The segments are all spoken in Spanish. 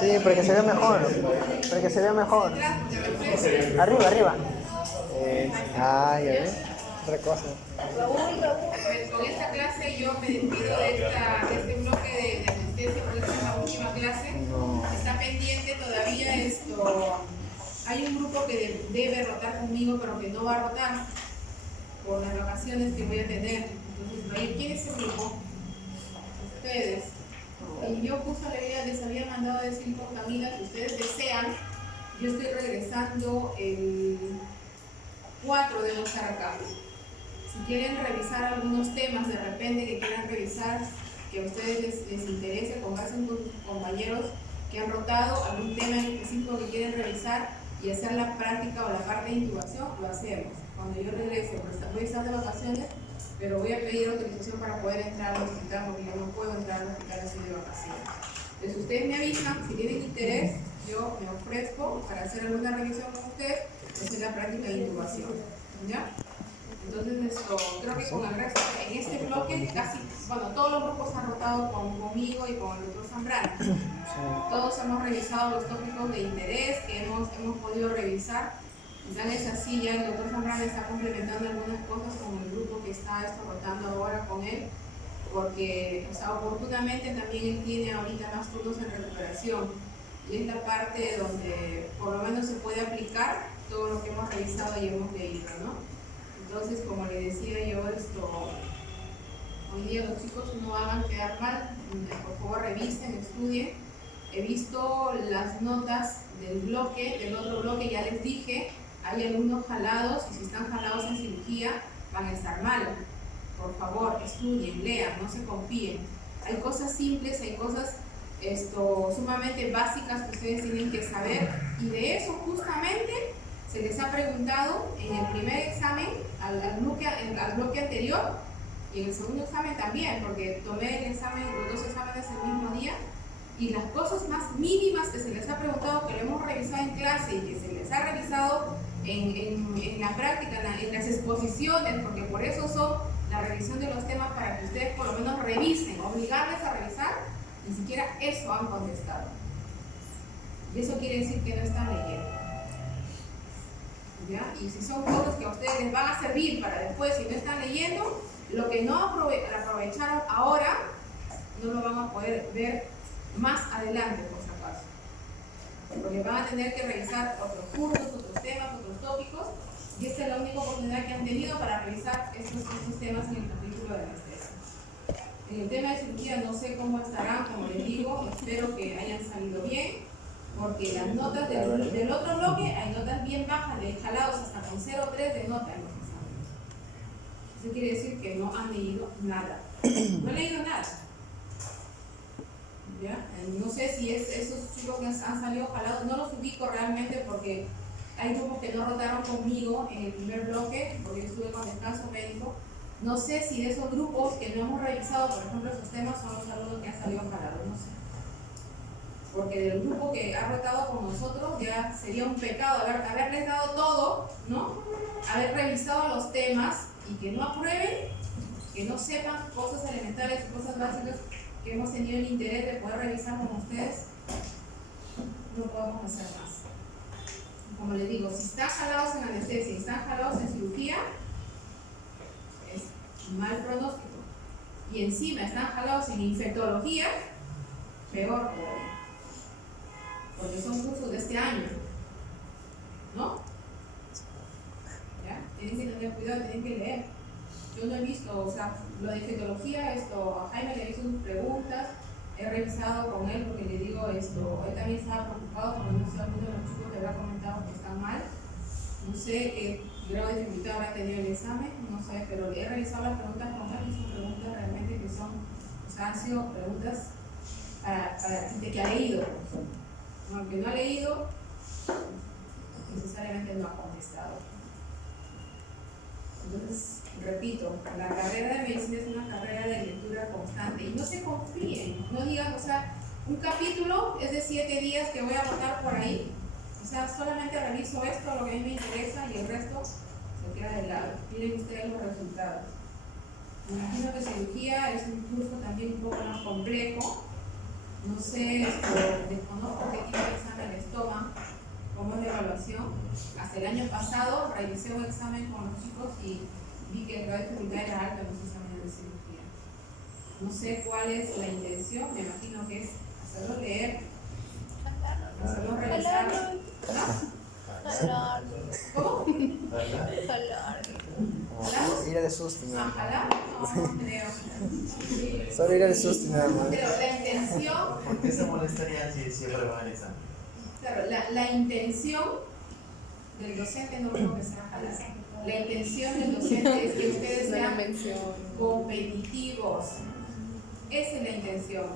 Sí, para que se vea mejor. Para que se vea mejor. Arriba, arriba. Ya ves. Otra cosa. Con esta clase yo me despido de este bloque de anestesia, porque esta es la última clase. Está pendiente todavía esto. Hay un grupo que debe rotar conmigo, pero que no va a rotar por las vacaciones que voy a tener. Entonces, ¿quién es ese grupo? Ustedes. Y yo justo les había mandado decir por Camila que ustedes desean. Yo estoy regresando el 4 de estar acá. Si quieren revisar algunos temas de repente que quieran revisar, que a ustedes les interese, conversen con sus compañeros que han rotado algún tema en específico que quieren revisar y hacer la práctica o la parte de intubación, lo hacemos. Cuando yo regrese, voy a estar de vacaciones, pero voy a pedir autorización para poder entrar al hospital, porque yo no puedo entrar al hospital así de vacaciones. Entonces ustedes me avisan, si tienen interés, yo me ofrezco para hacer alguna revisión con ustedes, hacer la práctica de intubación. ¿Ya? Entonces, creo que con el resto, en este bloque, todos los grupos han rotado conmigo y con el doctor Zambrano. Todos hemos revisado los tópicos de interés que hemos podido revisar. Y tal es así, ya el doctor Zambrano está complementando algunas cosas con el grupo que está rotando ahora con él, porque oportunamente también él tiene ahorita más turnos en recuperación. Y es la parte donde por lo menos se puede aplicar todo lo que hemos revisado y hemos leído, ¿no? Entonces, como le decía yo, hoy día los chicos no hagan quedar mal, por favor revisen, estudien. He visto las notas del otro bloque, ya les dije, hay alumnos jalados y si están jalados en cirugía van a estar mal. Por favor, estudien, lean, no se confíen. Hay cosas simples, hay cosas sumamente básicas que ustedes tienen que saber y de eso justamente se les ha preguntado en el primer examen al bloque anterior y en el segundo examen también, porque tomé los dos exámenes el mismo día y las cosas más mínimas que se les ha preguntado, que lo hemos revisado en clase y que se les ha revisado en la práctica, en las exposiciones, porque por eso son la revisión de los temas para que ustedes por lo menos revisen, obligarles a revisar, ni siquiera eso han contestado. Y eso quiere decir que no están leyendo. ¿Ya? Y si son cosas que a ustedes les van a servir para después, si no están leyendo, lo que no aprovecharon ahora, no lo van a poder ver más adelante, por si acaso. Porque van a tener que revisar otros cursos, otros temas, otros tópicos, y esta es la única oportunidad que han tenido para revisar estos temas en el capítulo de anestesia. En el tema de cirugía no sé cómo estarán, como les digo, espero que hayan salido bien. Porque las notas del otro bloque hay notas bien bajas, de jalados hasta con 0,3 de nota en los exámenes. Eso quiere decir que no han leído nada. No han leído nada. ¿Ya? No sé si esos chicos que han salido jalados, no los ubico realmente porque hay grupos que no rotaron conmigo en el primer bloque, porque yo estuve con descanso médico. No sé si de esos grupos que no hemos revisado, por ejemplo, esos temas son los alumnos que han salido jalados, no sé. Porque del grupo que ha rotado con nosotros ya sería un pecado haberles dado todo, ¿no? Haber revisado los temas y que no aprueben, que no sepan cosas elementales, cosas básicas que hemos tenido el interés de poder revisar con ustedes, no podemos hacer más. Como les digo, si están jalados en anestesia y están jalados en cirugía, es mal pronóstico. Y encima están jalados en infectología, peor todavía. Porque son cursos de este año, ¿no? ¿Ya? Tienen que tener cuidado, tienen que leer. Yo no he visto, lo de infectología, a Jaime le hizo sus preguntas, he revisado con él porque le digo él también estaba preocupado porque no sé, algunos de los chicos le había comentado que están mal. No sé qué grado de dificultad habrá tenido el examen, no sé, pero he revisado las preguntas con él y son preguntas realmente que han sido preguntas de que ha leído. Aunque no ha leído, necesariamente no ha contestado. Entonces, repito, la carrera de medicina es una carrera de lectura constante y no se confíen, no digan, un capítulo es de 7 días que voy a rotar por ahí, solamente reviso esto, lo que a mí me interesa y el resto se queda de lado. Miren ustedes los resultados. Me imagino que cirugía es un curso también un poco más complejo. No sé, desconozco qué tipo de examen les toman, cómo es la evaluación. Hasta el año pasado realicé un examen con los chicos y vi que el grado de dificultad era alto en los exámenes de cirugía. No sé cuál es la intención, me imagino que es hacerlo leer, hacerlo revisar. ¿Cómo? Ir de susto, ¿no? Ojalá, no creo. Solo ir de susto, nada más. Pero la intención, ¿Por qué se molestarían si siempre van al examen? claro, la intención del docente no creo que sea jalar. La intención del docente es que ustedes sean competitivos. Esa es la intención.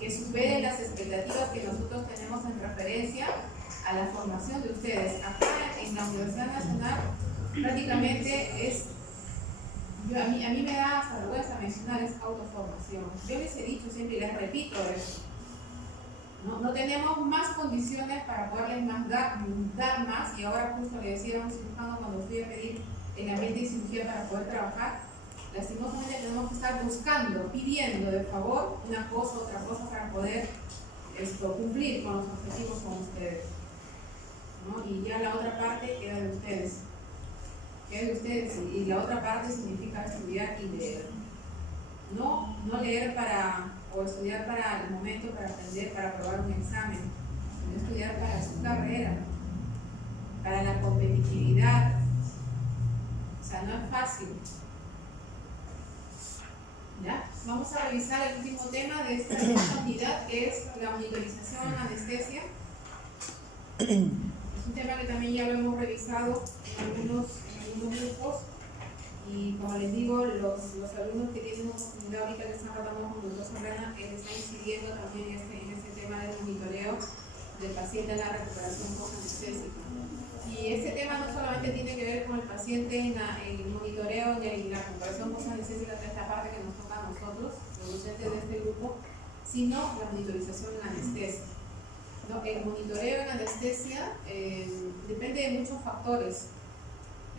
Que superen las expectativas que nosotros tenemos en referencia a la formación de ustedes. Acá en la Universidad Nacional prácticamente es, a mí me da hasta vergüenza mencionar, es autoformación. Yo les he dicho siempre y les repito eso. No tenemos más condiciones para poderles dar más, y ahora justo le decía a un cirujano cuando fui a pedir el ambiente de cirugía para poder trabajar, lastimosamente tenemos que estar buscando, pidiendo de favor una cosa, otra cosa para poder cumplir con los objetivos con ustedes, ¿no? Y ya la otra parte queda de ustedes. Y la otra parte significa estudiar y leer. No leer o estudiar para el momento, para aprender, para aprobar un examen, sino estudiar para su carrera, para la competitividad. O sea, no es fácil. ¿Ya? Vamos a revisar el último tema de esta unidad, que es la monitorización en anestesia. Es un tema que también ya lo hemos revisado en algunos grupos, y como les digo, los alumnos que tienen oportunidad ahorita que están tratando con el doctor Zambrana, él está incidiendo también en este tema del monitoreo del paciente en la recuperación post-anestésica. Y este tema no solamente tiene que ver con el paciente en el monitoreo y la recuperación post-anestésica, que es la parte que nos toca a nosotros, los docentes de este grupo, sino la monitorización en anestesia. ¿No? El monitoreo en anestesia depende de muchos factores.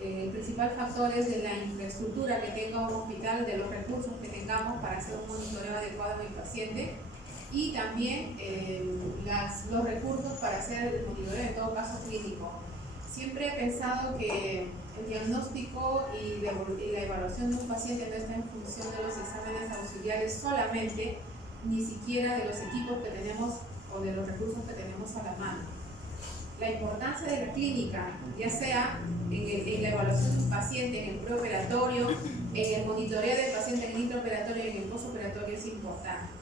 El principal factor es de la infraestructura que tenga un hospital, de los recursos que tengamos para hacer un monitoreo adecuado en el paciente, y también los recursos para hacer el monitoreo, en todo caso clínico. Siempre he pensado que el diagnóstico y la evaluación de un paciente no está en función de los exámenes auxiliares solamente, ni siquiera de los equipos que tenemos o de los recursos que tenemos a la mano. La importancia de la clínica, ya sea en la evaluación de un paciente, en el preoperatorio, en el monitoreo del paciente en el intraoperatorio y en el postoperatorio, es importante.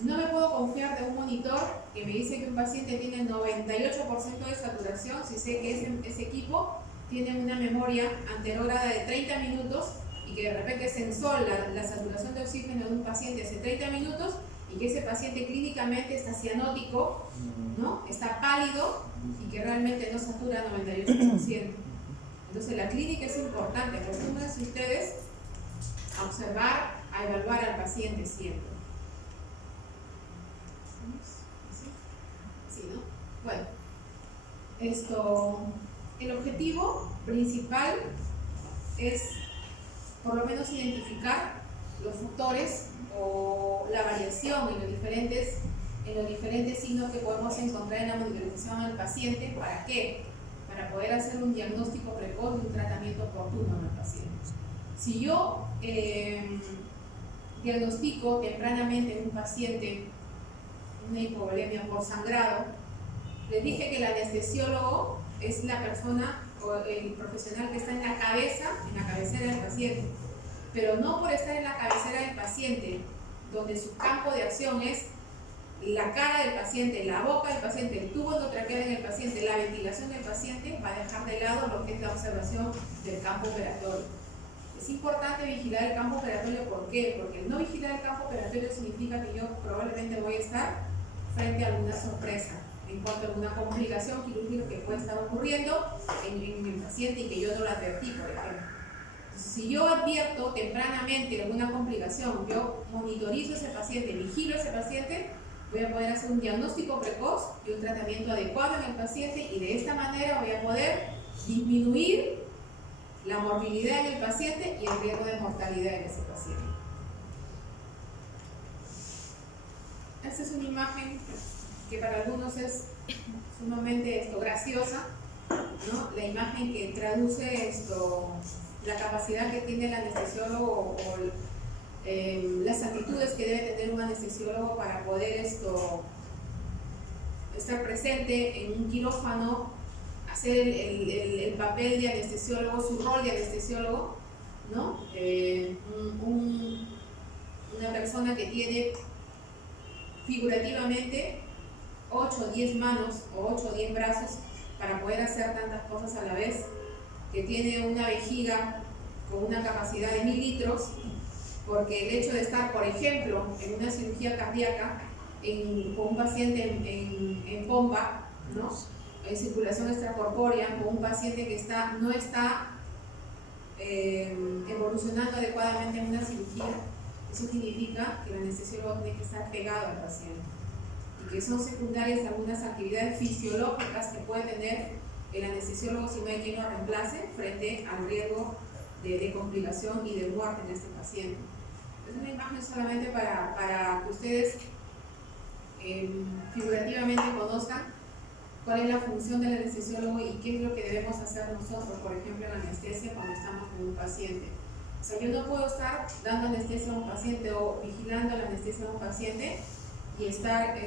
No me puedo confiar de un monitor que me dice que un paciente tiene 98% de saturación si sé que ese equipo tiene una memoria anterógrada de 30 minutos y que de repente sensola la saturación de oxígeno de un paciente hace 30 minutos y que ese paciente clínicamente está cianótico, ¿no? Está pálido y que realmente no satura 98%. Entonces la clínica es importante. Acostúmbrense ustedes a observar, a evaluar al paciente siempre. ¿Sí, no? Bueno, el objetivo principal es por lo menos identificar los factores o la variación en los diferentes signos que podemos encontrar en la monitorización del paciente. ¿Para qué? Para poder hacer un diagnóstico precoz y un tratamiento oportuno al paciente. Si yo diagnostico tempranamente en un paciente una hipovolemia por sangrado, les dije que el anestesiólogo es la persona o el profesional que está en la cabecera del paciente, pero no por estar en la cabecera del paciente, donde su campo de acción es la cara del paciente, la boca del paciente, el tubo endotraqueal en el paciente, la ventilación del paciente, va a dejar de lado lo que es la observación del campo operatorio. Es importante vigilar el campo operatorio. ¿Por qué? Porque el no vigilar el campo operatorio significa que yo probablemente voy a estar frente a alguna sorpresa en cuanto a alguna complicación quirúrgica que puede estar ocurriendo en el paciente y que yo no la advertí, por ejemplo. Entonces, si yo advierto tempranamente alguna complicación, yo monitorizo a ese paciente, vigilo a ese paciente, voy a poder hacer un diagnóstico precoz y un tratamiento adecuado en el paciente, y de esta manera voy a poder disminuir la morbilidad en el paciente y el riesgo de mortalidad en ese paciente. Esta es una imagen que para algunos es sumamente graciosa, ¿no? La imagen que traduce la capacidad que tiene el anestesiólogo o las actitudes que debe tener un anestesiólogo para poder estar presente en un quirófano, hacer el papel de anestesiólogo, su rol de anestesiólogo, ¿no? Una persona que tiene figurativamente 8 o 10 manos o 8 o 10 brazos para poder hacer tantas cosas a la vez, que tiene una vejiga con una capacidad de 1000 litros, porque el hecho de estar, por ejemplo, en una cirugía cardíaca con un paciente en pompa, ¿no? En circulación extracorpórea, con un paciente que no está evolucionando adecuadamente en una cirugía, eso significa que el anestesiólogo tiene que estar pegado al paciente y que son secundarias algunas actividades fisiológicas que puede tener el anestesiólogo si no hay quien lo reemplace frente al riesgo de complicación y de muerte en este paciente. Es una imagen solamente para que ustedes figurativamente conozcan cuál es la función del anestesiólogo y qué es lo que debemos hacer nosotros, por ejemplo, en anestesia cuando estamos con un paciente. O sea, yo no puedo estar dando anestesia a un paciente o vigilando la anestesia a un paciente y estar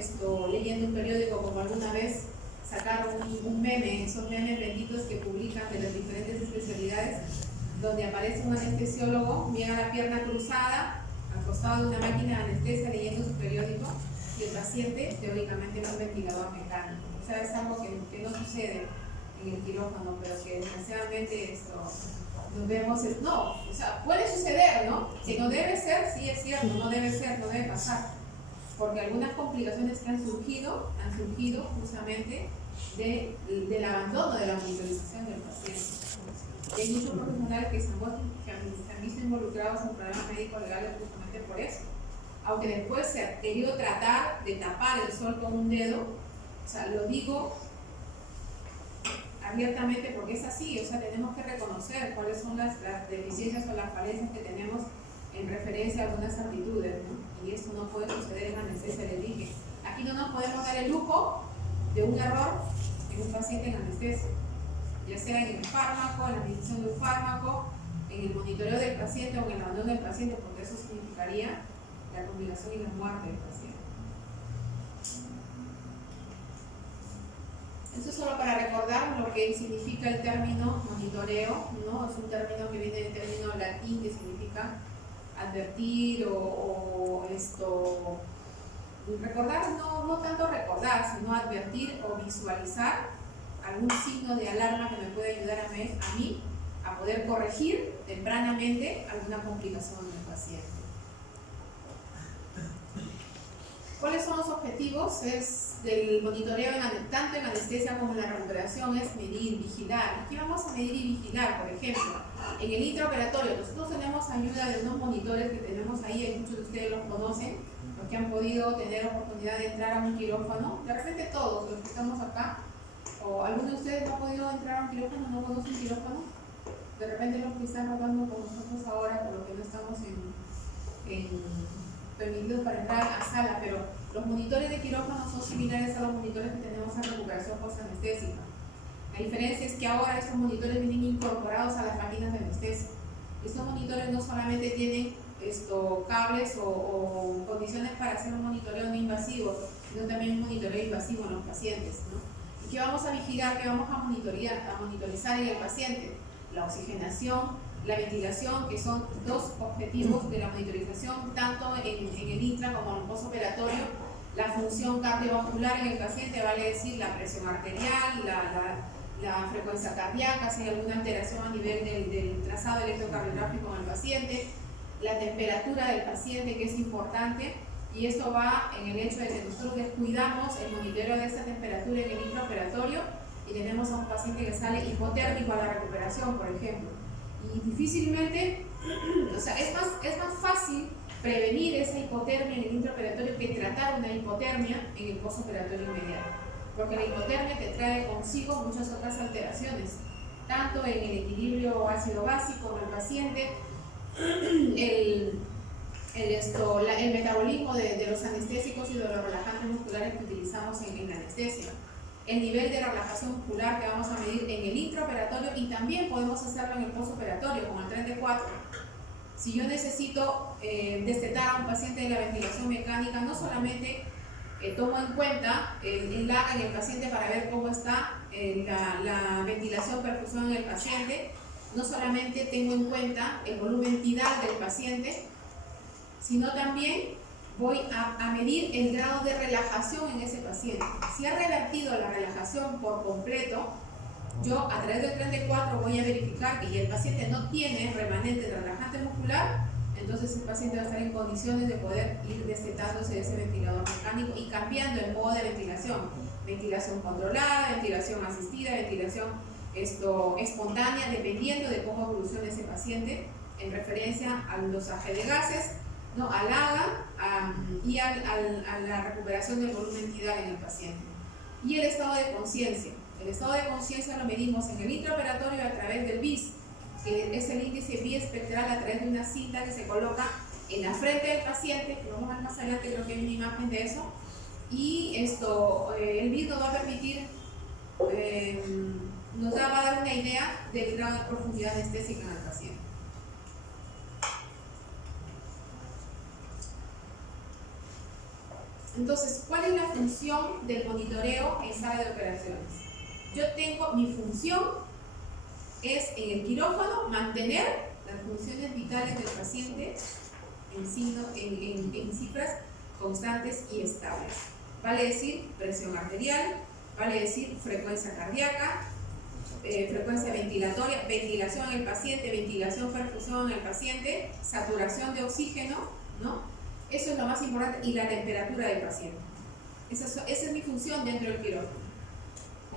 leyendo un periódico, como alguna vez sacaron un meme, esos memes benditos que publican de las diferentes especialidades, donde aparece un anestesiólogo, mira la pierna cruzada, al costado de una máquina de anestesia leyendo su periódico, y el paciente teóricamente es un ventilador mecánico. O sea, es algo que no sucede en el quirófano, pero que desgraciadamente nos vemos, no, o sea, puede suceder, ¿no? Que no debe ser, sí es cierto, no debe ser, no debe pasar, porque algunas complicaciones que han surgido justamente del abandono de la monitorización del paciente. Hay muchos profesionales que se han visto involucrados en problemas médicos legales justamente por eso. Aunque después se ha querido tratar de tapar el sol con un dedo, o sea, lo digo abiertamente porque es así, o sea, tenemos que reconocer cuáles son las deficiencias o las falencias que tenemos en referencia a algunas actitudes, ¿no? Y esto no puede suceder en anestesia, les dije. Aquí no nos podemos dar el lujo de un error en un paciente en anestesia, ya sea en el fármaco, en la administración de un fármaco, en el monitoreo del paciente o en el abandono del paciente, porque eso significaría la complicación y la muerte del paciente. Esto es solo para recordar lo que significa el término monitoreo, ¿no? Es un término que viene del término latín que significa advertir o recordar, no tanto recordar, sino advertir o visualizar algún signo de alarma que me puede ayudar a mí a poder corregir tempranamente alguna complicación del paciente. ¿Cuáles son los objetivos del monitoreo tanto en anestesia como en la recuperación? Es medir, vigilar. ¿Qué vamos a medir y vigilar? Por ejemplo, en el intraoperatorio nosotros tenemos ayuda de unos monitores que tenemos ahí, muchos de ustedes los conocen, los que han podido tener oportunidad de entrar a un quirófano. De repente todos los que estamos acá, o algunos de ustedes no han podido entrar a un quirófano, no conocen un quirófano. De repente los que están rotando con nosotros ahora, por lo que no estamos permitidos para entrar a sala, pero los monitores de quirófano son similares a los monitores que tenemos en recuperación post-anestésica. La diferencia es que ahora estos monitores vienen incorporados a las máquinas de anestesia. Estos monitores no solamente tienen cables o condiciones para hacer un monitoreo no invasivo, sino también un monitoreo invasivo en los pacientes, ¿no? ¿Y qué vamos a vigilar? ¿Qué vamos a monitorizar en el paciente? La oxigenación, la ventilación, que son dos objetivos de la monitorización, tanto en el intra como en el postoperatorio. La función cardiovascular en el paciente, vale decir la presión arterial, la frecuencia cardíaca, si hay alguna alteración a nivel del trazado electrocardiográfico en el paciente, la temperatura del paciente, que es importante, y esto va en el hecho de que nosotros descuidamos el monitoreo de esta temperatura en el intraoperatorio y tenemos a un paciente que sale hipotérmico a la recuperación, por ejemplo. Y difícilmente, o sea, es más fácil prevenir esa hipotermia en el intraoperatorio que tratar una hipotermia en el postoperatorio inmediato, porque la hipotermia te trae consigo muchas otras alteraciones, tanto en el equilibrio ácido básico del paciente, el metabolismo de los anestésicos y de los relajantes musculares que utilizamos en la anestesia, el nivel de relajación muscular que vamos a medir en el intraoperatorio, y también podemos hacerlo en el postoperatorio con el tren de 4. Si yo necesito destetar a un paciente de la ventilación mecánica, no solamente tomo en cuenta el lag en el paciente para ver cómo está la ventilación perfusión en el paciente, no solamente tengo en cuenta el volumen tidal del paciente, sino también voy a medir el grado de relajación en ese paciente. Si ha revertido la relajación por completo, yo a través del tren de 4 voy a verificar que el paciente no tiene remanente de relajante muscular, entonces el paciente va a estar en condiciones de poder ir destetándose de ese ventilador mecánico y cambiando el modo de ventilación. Ventilación controlada, ventilación asistida, ventilación espontánea, dependiendo de cómo evolucione ese paciente en referencia al dosaje de gases, ¿no? Al AGA y a la recuperación del volumen tidal en el paciente. Y el estado de conciencia. El estado de conciencia lo medimos en el intraoperatorio a través del BIS, que es el índice biespectral a través de una cinta que se coloca en la frente del paciente, que vamos a ver más adelante, creo que hay una imagen de eso, y el BIS nos va a permitir, nos va a dar una idea del grado de profundidad anestésica en el paciente. Entonces, ¿cuál es la función del monitoreo en sala de operaciones? Yo tengo, mi función es en el quirófano mantener las funciones vitales del paciente en cifras constantes y estables. Vale decir presión arterial, vale decir frecuencia cardíaca, frecuencia ventilatoria, ventilación en el paciente, ventilación perfusión en el paciente, saturación de oxígeno, ¿no? Eso es lo más importante, y la temperatura del paciente. Esa es mi función dentro del quirófano.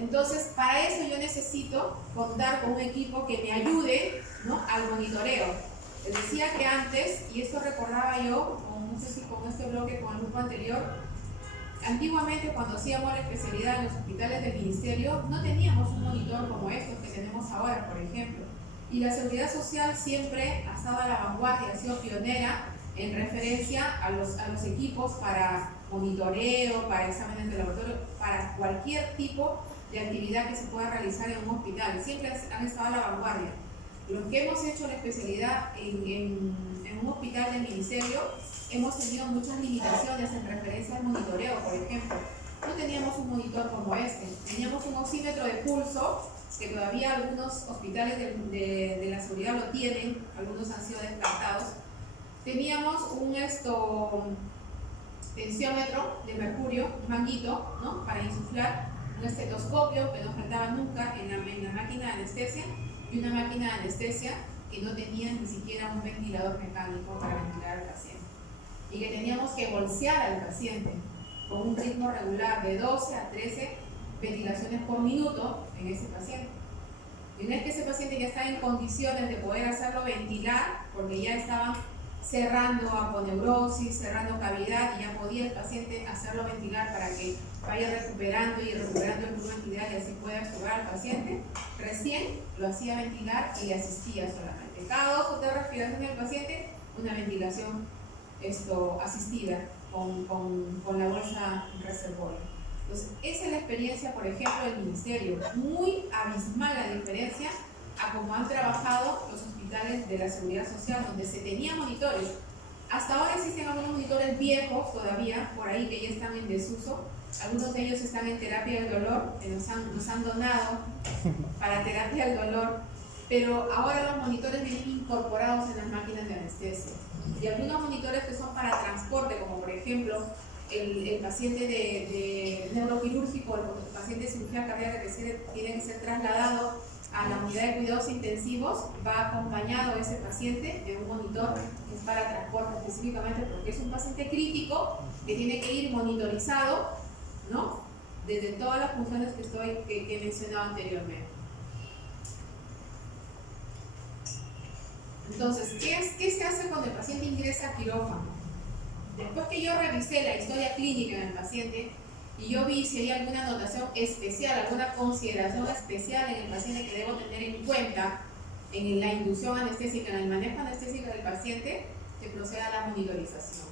Entonces, para eso yo necesito contar con un equipo que me ayude, ¿no?, al monitoreo. Les decía que antes, y esto recordaba yo, no sé si con este bloque, con el grupo anterior, antiguamente cuando hacíamos la especialidad en los hospitales del ministerio, no teníamos un monitor como estos que tenemos ahora, por ejemplo. Y la Seguridad Social siempre ha estado a la vanguardia, ha sido pionera en referencia a los equipos para monitoreo, para exámenes de laboratorio, para cualquier tipo de actividad que se pueda realizar en un hospital. Siempre han estado a la vanguardia. Los que hemos hecho la especialidad en un hospital del ministerio, hemos tenido muchas limitaciones en referencia al monitoreo. Por ejemplo, no teníamos un monitor como este, teníamos un oxímetro de pulso, que todavía algunos hospitales de la seguridad lo tienen, algunos han sido descartados. Teníamos un tensiómetro de mercurio, un manguito, ¿no?, para insuflar, un estetoscopio que no faltaba nunca en la máquina de anestesia, y una máquina de anestesia que no tenía ni siquiera un ventilador mecánico para ventilar al paciente, y que teníamos que bolsear al paciente con un ritmo regular de 12 a 13 ventilaciones por minuto en ese paciente. Y una vez que ese paciente ya estaba en condiciones de poder hacerlo ventilar, porque ya estaban cerrando aponeurosis, cerrando cavidad, y ya podía el paciente hacerlo ventilar para que vaya recuperando y recuperando el volumen tidal y así pueda extubar al paciente, recién lo hacía ventilar y le asistía solamente. Cada 2 o 3 respiraciones del paciente, una ventilación asistida con la bolsa reservorio. Entonces, esa es la experiencia, por ejemplo, del ministerio. Muy abismal la diferencia a cómo han trabajado los hospitales de la Seguridad Social, donde se tenían monitores. Hasta ahora existen algunos monitores viejos todavía, por ahí, que ya están en desuso. Algunos de ellos están en terapia del dolor, que nos han donado para terapia del dolor, pero ahora los monitores vienen incorporados en las máquinas de anestesia. Y algunos monitores que son para transporte, como por ejemplo el paciente de neuroquirúrgico, el paciente de cirugía cardíaca que tiene que ser trasladado a la unidad de cuidados intensivos, va acompañado ese paciente de un monitor que es para transporte específicamente, porque es un paciente crítico que tiene que ir monitorizado, ¿no?, desde todas las funciones que he mencionado anteriormente. Entonces, ¿qué se hace cuando el paciente ingresa a quirófano? Después que yo revisé la historia clínica del paciente, y yo vi si hay alguna anotación especial, alguna consideración especial en el paciente que debo tener en cuenta en la inducción anestésica, en el manejo anestésico del paciente, se procede a la monitorización.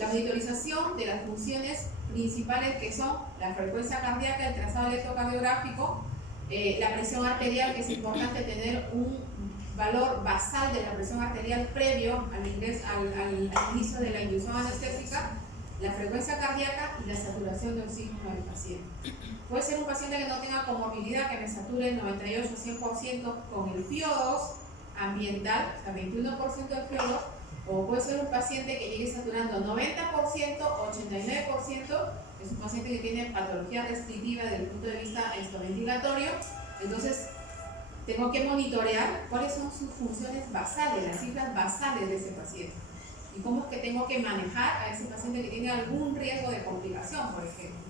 La monitorización de las funciones principales, que son la frecuencia cardíaca, el trazado electrocardiográfico, la presión arterial, que es importante tener un valor basal de la presión arterial previo al inicio de la inducción anestésica, la frecuencia cardíaca y la saturación de oxígeno del paciente. Puede ser un paciente que no tenga comorbilidad, que me sature el 98-100% con el FiO2 ambiental, o sea, 21% del FiO2, o puede ser un paciente que llegue saturando 90%, 89%, es un paciente que tiene patología restrictiva desde el punto de vista ventilatorio. Entonces, tengo que monitorear cuáles son sus funciones basales, las cifras basales de ese paciente. Y cómo es que tengo que manejar a ese paciente que tiene algún riesgo de complicación, por ejemplo.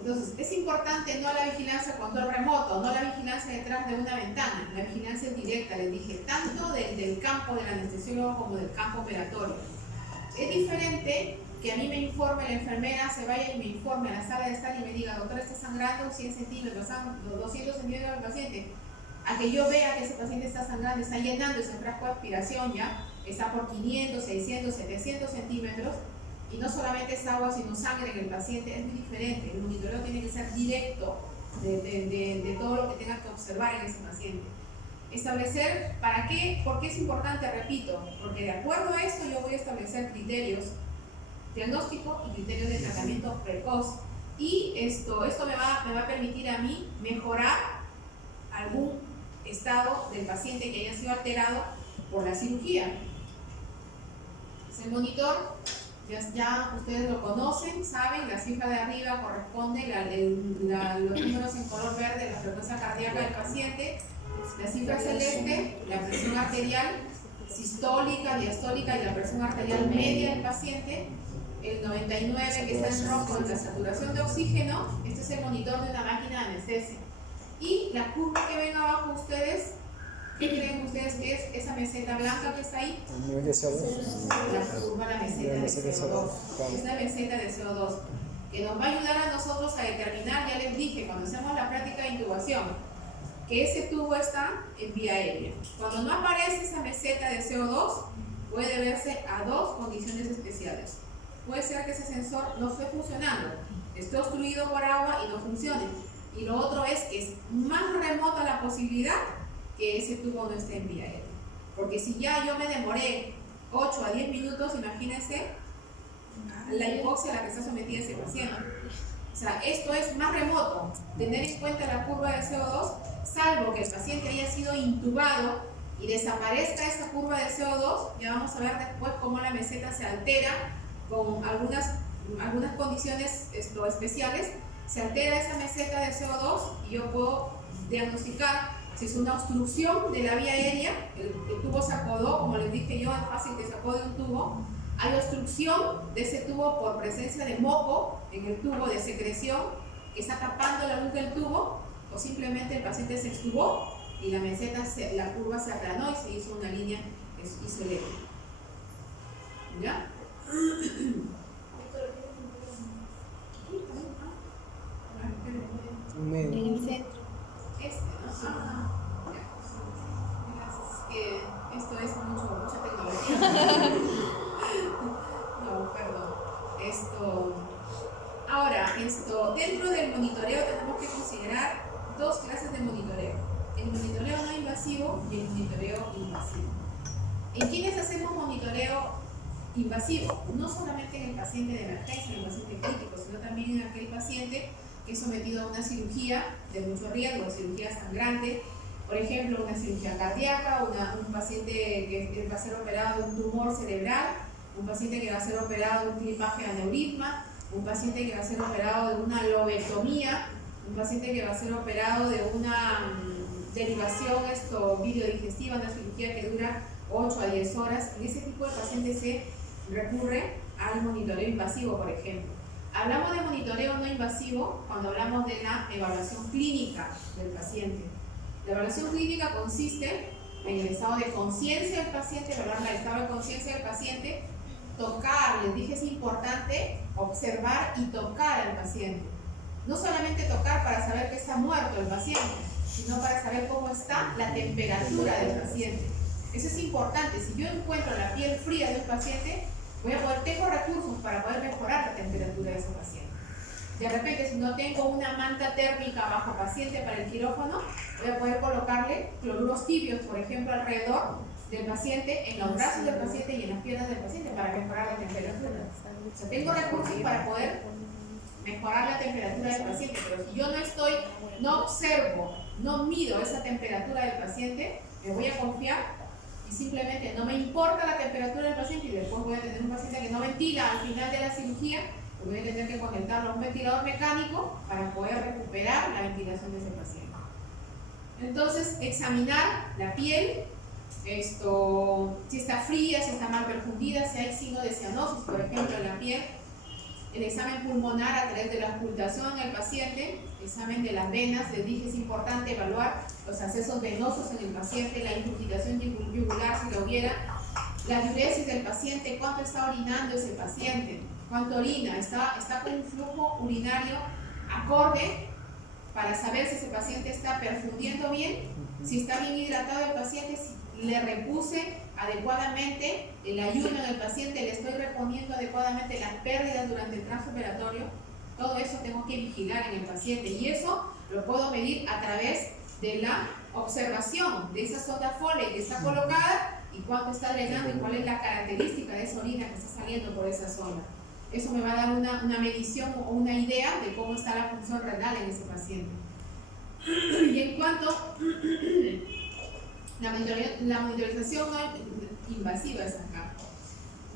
Entonces, es importante no la vigilancia control remoto, no la vigilancia detrás de una ventana, la vigilancia es directa, les dije, tanto del campo del anestesiólogo como del campo operatorio. Es diferente que a mí me informe la enfermera, se vaya y me informe a la sala de estar y me diga, doctor, está sangrando 100 centímetros, 200 centímetros del paciente, a que yo vea que ese paciente está sangrando, está llenando ese frasco de aspiración ya, está por 500, 600, 700 centímetros, y no solamente es agua, sino sangre en el paciente, es muy diferente. El monitoreo tiene que ser directo de todo lo que tenga que observar en ese paciente. Establecer, ¿para qué? ¿Por qué es importante? Repito, porque de acuerdo a esto yo voy a establecer criterios diagnóstico y criterios de tratamiento precoz. Y esto me va a permitir a mí mejorar algún estado del paciente que haya sido alterado por la cirugía. Es el monitor. Ya ustedes lo conocen, saben, la cifra de arriba corresponde los números en color verde, la frecuencia cardíaca del paciente, la cifra celeste, la presión arterial sistólica, diastólica y la presión arterial media del paciente, el 99 que está en rojo es la saturación de oxígeno. Este es el monitor de una máquina de anestesia. Y la curva que ven abajo ustedes, ¿qué creen ustedes que es esa meseta blanca que está ahí? El nivel de CO2. La curva, la meseta de CO2. Es la meseta de CO2 que nos va a ayudar a nosotros a determinar, ya les dije, cuando hacemos la práctica de intubación, que ese tubo está en vía aérea. Cuando no aparece esa meseta de CO2, puede deberse a dos condiciones especiales. Puede ser que ese sensor no esté funcionando, esté obstruido por agua y no funcione. Y lo otro es que es más remota la posibilidad que ese tubo no esté en vía aérea. Porque si ya yo me demoré 8 a 10 minutos, imagínense la hipoxia a la que está sometida ese paciente. O sea, esto es más remoto, tener en cuenta la curva de CO2, salvo que el paciente haya sido intubado y desaparezca esa curva de CO2, ya vamos a ver después cómo la meseta se altera con algunas condiciones especiales, se altera esa meseta de CO2 y yo puedo diagnosticar si es una obstrucción de la vía aérea, el tubo se acodó, como les dije yo, es fácil que se acode un tubo, hay obstrucción de ese tubo por presencia de moco en el tubo, de secreción, que está tapando la luz del tubo, o simplemente el paciente se extubó y la meseta, la curva se aplanó y se hizo una línea isoléctrica. ¿Ya? En el centro. Es que esto es mucha tecnología. No, perdón. Ahora, dentro del monitoreo tenemos que considerar dos clases de monitoreo. El monitoreo no invasivo y el monitoreo invasivo. ¿En quiénes hacemos monitoreo invasivo? No solamente en el paciente de emergencia, en el paciente crítico, sino también en aquel paciente que es sometido a una cirugía de mucho riesgo, cirugía sangrante, por ejemplo, una cirugía cardíaca, un paciente que va a ser operado de un tumor cerebral, un paciente que va a ser operado de un clipaje de aneurisma, un paciente que va a ser operado de una lobectomía, un paciente que va a ser operado de una derivación videodigestiva, una cirugía que dura 8 a 10 horas. En ese tipo de pacientes se recurre al monitoreo invasivo, por ejemplo. Hablamos de monitoreo no invasivo cuando hablamos de la evaluación clínica del paciente. La evaluación clínica consiste en el estado de conciencia del paciente, evaluar el estado de conciencia del paciente tocar, les dije es importante observar y tocar al paciente. No solamente tocar para saber que está muerto el paciente, sino para saber cómo está la temperatura del paciente. Eso es importante. Si yo encuentro la piel fría del paciente, tengo recursos para poder mejorar la temperatura de ese paciente. De repente, si no tengo una manta térmica bajo paciente para el quirófano, voy a poder colocarle cloruros tibios, por ejemplo, alrededor del paciente, en los brazos del paciente y en las piernas del paciente para mejorar la temperatura. O sea, tengo recursos para poder mejorar la temperatura del paciente, pero si yo no observo, no mido esa temperatura del paciente, me voy a confiar y simplemente no me importa la temperatura del paciente y después voy a tener un paciente que no ventila al final de la cirugía, pues voy a tener que conectarlo a un ventilador mecánico para poder recuperar la ventilación de ese paciente. Entonces, examinar la piel, si está fría, si está mal perfundida, si hay signo de cianosis, por ejemplo, en la piel. El examen pulmonar a través de la auscultación del paciente, examen de las venas, les dije es importante evaluar los accesos venosos en el paciente, la ingurgitación yugular si lo hubiera, la diuresis del paciente, cuánto está orinando ese paciente, cuánto orina, está con un flujo urinario acorde para saber si ese paciente está perfundiendo bien, si está bien hidratado el paciente, si le repuse adecuadamente el ayuno del paciente, le estoy reponiendo adecuadamente las pérdidas durante el transoperatorio. Todo eso tengo que vigilar en el paciente y eso lo puedo medir a través de la observación de esa sonda Foley que está colocada y cuánto está drenando y cuál es la característica de esa orina que está saliendo por esa sonda. Eso me va a dar una medición o una idea de cómo está la función renal en ese paciente. Y en cuanto la monitorización no invasiva es acá.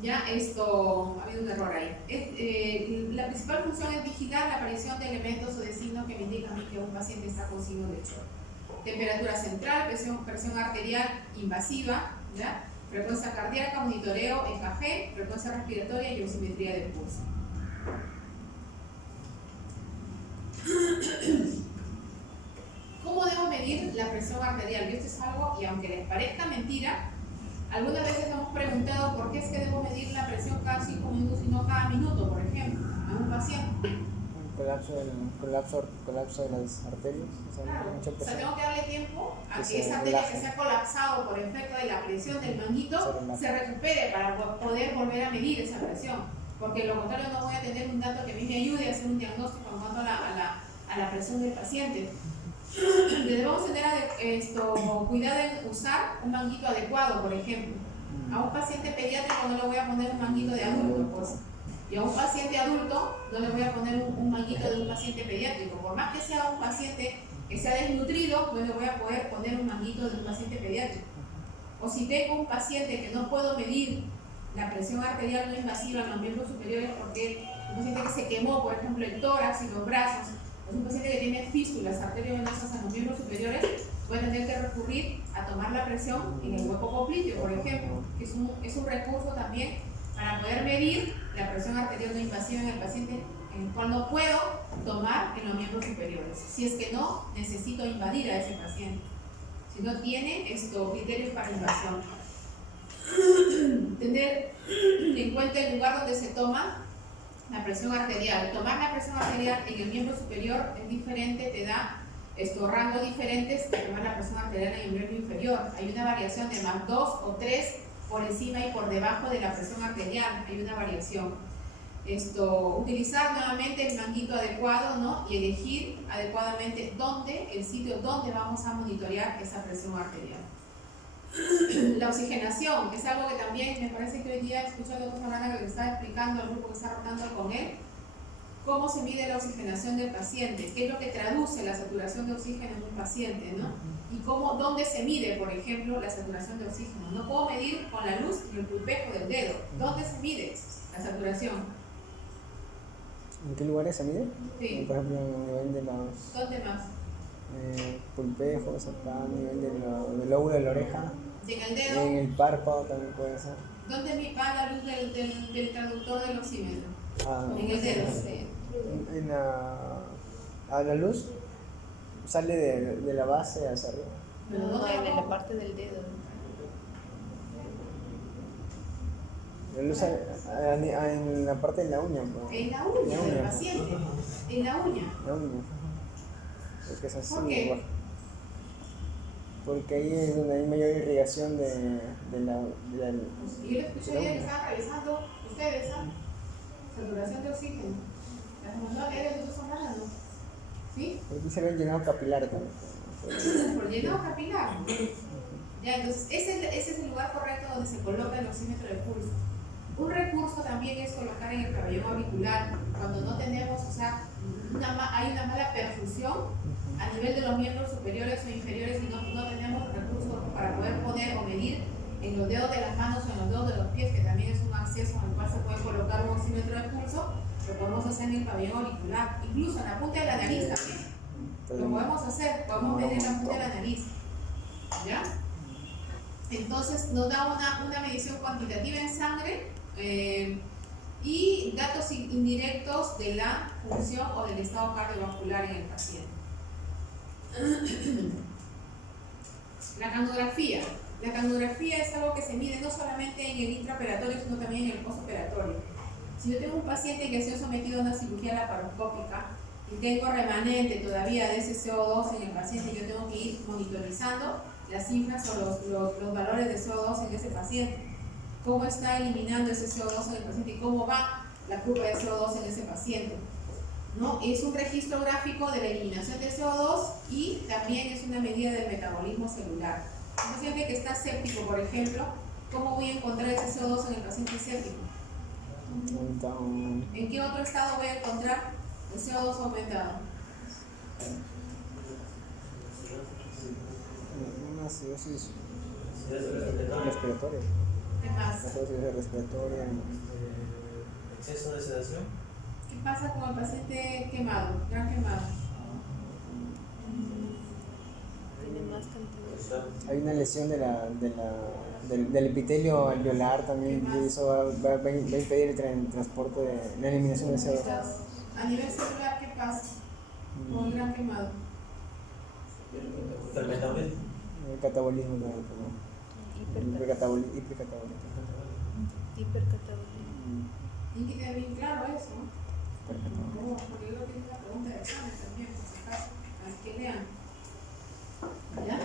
Ya ha habido un error ahí. La principal función es vigilar la aparición de elementos o de signos que me indican a mí que un paciente está con signos de shock. Temperatura central, presión arterial invasiva, ¿ya? Frecuencia cardíaca, monitoreo, EKG, frecuencia respiratoria y oximetría del pulso. ¿Cómo debo medir la presión arterial? Y esto es algo, y aunque les parezca mentira, algunas veces hemos preguntado por qué es que debo medir la presión cada 5 minutos y no cada minuto, por ejemplo, a un paciente. Colapso de las arterias. Claro, Mucha o sea, presión. tengo que darle tiempo a Que que esa se arteria relaje. que se ha colapsado por efecto de la presión del manguito se recupere para poder volver a medir esa presión. Porque de lo contrario no voy a tener un dato que a mí me ayude a hacer un diagnóstico en cuanto a la presión del paciente. Debemos tener cuidado en usar un manguito adecuado, por ejemplo. A un paciente pediátrico no le voy a poner un manguito de adulto, pues. Y a un paciente adulto no le voy a poner un manguito de un paciente pediátrico. Por más que sea un paciente que sea desnutrido, no le voy a poder poner un manguito de un paciente pediátrico. O si tengo un paciente que no puedo medir la presión arterial no invasiva en los miembros superiores porque un paciente que se quemó, por ejemplo, el tórax y los brazos, es un paciente que tiene fístulas arteriovenosas en los miembros superiores, voy a tener que recurrir a tomar la presión en el hueco popliteo, por ejemplo, que es un recurso también para poder medir la presión arterial no invasiva en el paciente, en el cual no puedo tomar en los miembros superiores, si es que no necesito invadir a ese paciente, si no tiene criterios para invasión. Tener en cuenta el lugar donde se toma la presión arterial. Tomar la presión arterial en el miembro superior es diferente, te da rangos diferentes que tomar la presión arterial en el miembro inferior. Hay una variación de más 2 o 3 por encima y por debajo de la presión arterial, hay una variación. Utilizar nuevamente el manguito adecuado, ¿no? Y elegir adecuadamente el sitio donde vamos a monitorear esa presión arterial. La oxigenación es algo que también me parece que hoy día escuché a la doctora Rana que le estaba explicando al grupo que está rotando con él cómo se mide la oxigenación del paciente, qué es lo que traduce la saturación de oxígeno en un paciente, ¿no? Y dónde se mide, por ejemplo, la saturación de oxígeno. No puedo medir con la luz ni el pulpejo del dedo. ¿Dónde se mide la saturación? ¿En qué lugares se mide? Sí. Por ejemplo, en el nivel de los ¿Dónde más? pulpejos, acá, a nivel del lóbulo de la oreja. ¿Y en el dedo? En el párpado también puede ser. ¿Dónde va la luz del traductor del oxímetro? En el dedo. Sí. A la luz sale de la base hacia arriba. Pero No, ¿dónde en lo la pongo? parte del dedo. La luz en la parte de la uña. ¿No? En la uña del paciente. En la uña. La uña. Porque es así. ¿Por qué? Porque ahí es donde hay mayor irrigación de la Yo le escuché ayer que estaban revisando ustedes, ¿ah? Saturación de oxígeno. Las mandó a leer el uso raro, ¿sí? Porque se ve el llenado capilar también. Por llenado capilar. Ya, entonces, ese es el lugar correcto donde se coloca el oxímetro de pulso. Un recurso también es colocar en el pabellón auricular cuando no tenemos, o sea, hay una mala perfusión a nivel de los miembros superiores o inferiores y no tenemos recursos para poder poner o medir en los dedos de las manos o en los dedos de los pies, que también es un acceso en el cual se puede colocar un oxímetro de pulso, lo podemos hacer en el pabellón auricular, incluso en la punta de la nariz también. Lo podemos hacer, podemos medir la punta de la nariz. ¿Ya? Entonces nos da una medición cuantitativa en sangre y datos indirectos de la función o del estado cardiovascular en el paciente. La canografía. La canografía es algo que se mide no solamente en el intraoperatorio, sino también en el postoperatorio. Si yo tengo un paciente que ha sido sometido a una cirugía laparoscópica y tengo remanente todavía de ese CO2 en el paciente, yo tengo que ir monitorizando las cifras o los valores de CO2 en ese paciente. Cómo está eliminando ese CO2 en el paciente y cómo va la curva de CO2 en ese paciente. ¿No? Es un registro gráfico de la eliminación de CO2 y también es una medida del metabolismo celular. Un paciente que está séptico, por ejemplo, ¿cómo voy a encontrar ese CO2 en el paciente séptico? ¿En qué otro estado voy a encontrar el CO2 aumentado? Una acidosis respiratoria. ¿Qué más? Acidosis respiratoria. ¿Exceso de sedación? ¿Qué pasa con el paciente quemado, gran quemado? Tiene más cantidad. Hay una lesión del epitelio alveolar también, y eso va a impedir el transporte de la eliminación de CO2. A nivel celular, ¿qué pasa con el gran quemado? ¿Fermentamiento? El catabolismo también. Hipercatabolismo. Hipercatabolismo. Tiene que quedar bien claro eso, ¿no? Porque yo creo que es una pregunta de examen también, por si acaso, a ver que lean. ¿Ya?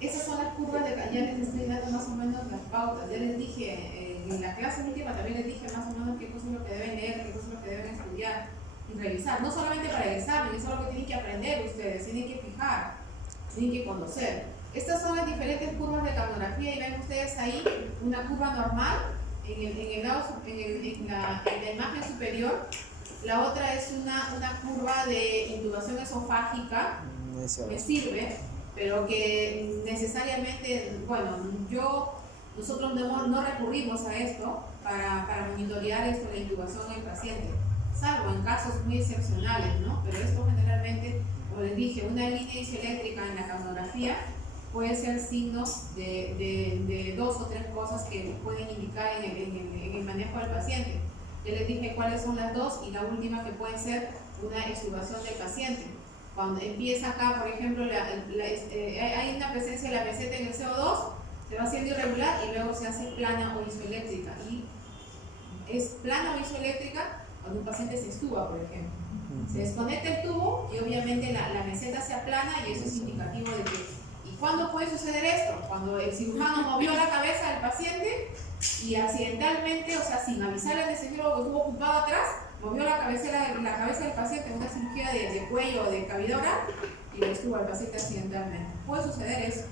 Esas son las curvas de ya les estoy dando más o menos las pautas. Ya les dije, en la clase última también les dije más o menos qué cosa es lo que deben leer, qué cosa es lo que deben estudiar y revisar. No solamente para el examen, eso es lo que tienen que aprender ustedes, tienen que fijar, tienen que conocer. Estas son las diferentes curvas de canografía y ven ustedes ahí una curva normal en la imagen superior. La otra es una curva de intubación esofágica, me sirve, pero que necesariamente, bueno, nosotros no recurrimos a esto para monitorear esto, la intubación en el paciente, salvo en casos muy excepcionales, ¿no? Pero esto generalmente, como les dije, una línea isoeléctrica en la canografía puede ser signos de dos o tres cosas que pueden indicar en el manejo del paciente. Ya les dije cuáles son las dos y la última que puede ser una extubación del paciente. Cuando empieza acá, por ejemplo, hay una presencia de la meseta en el CO2, se va haciendo irregular y luego se hace plana o isoeléctrica. Y es plana o isoeléctrica cuando un paciente se extuba, por ejemplo. Se desconecta el tubo y obviamente la meseta se aplana y eso es indicativo de que... ¿Y cuándo puede suceder esto? Cuando el cirujano movió la cabeza del paciente y accidentalmente, o sea, sin avisarle al anestesiólogo que estuvo ocupado atrás, movió la cabeza del paciente en una cirugía de cuello o de cavidad oral y lo estuvo al paciente accidentalmente. Puede suceder eso.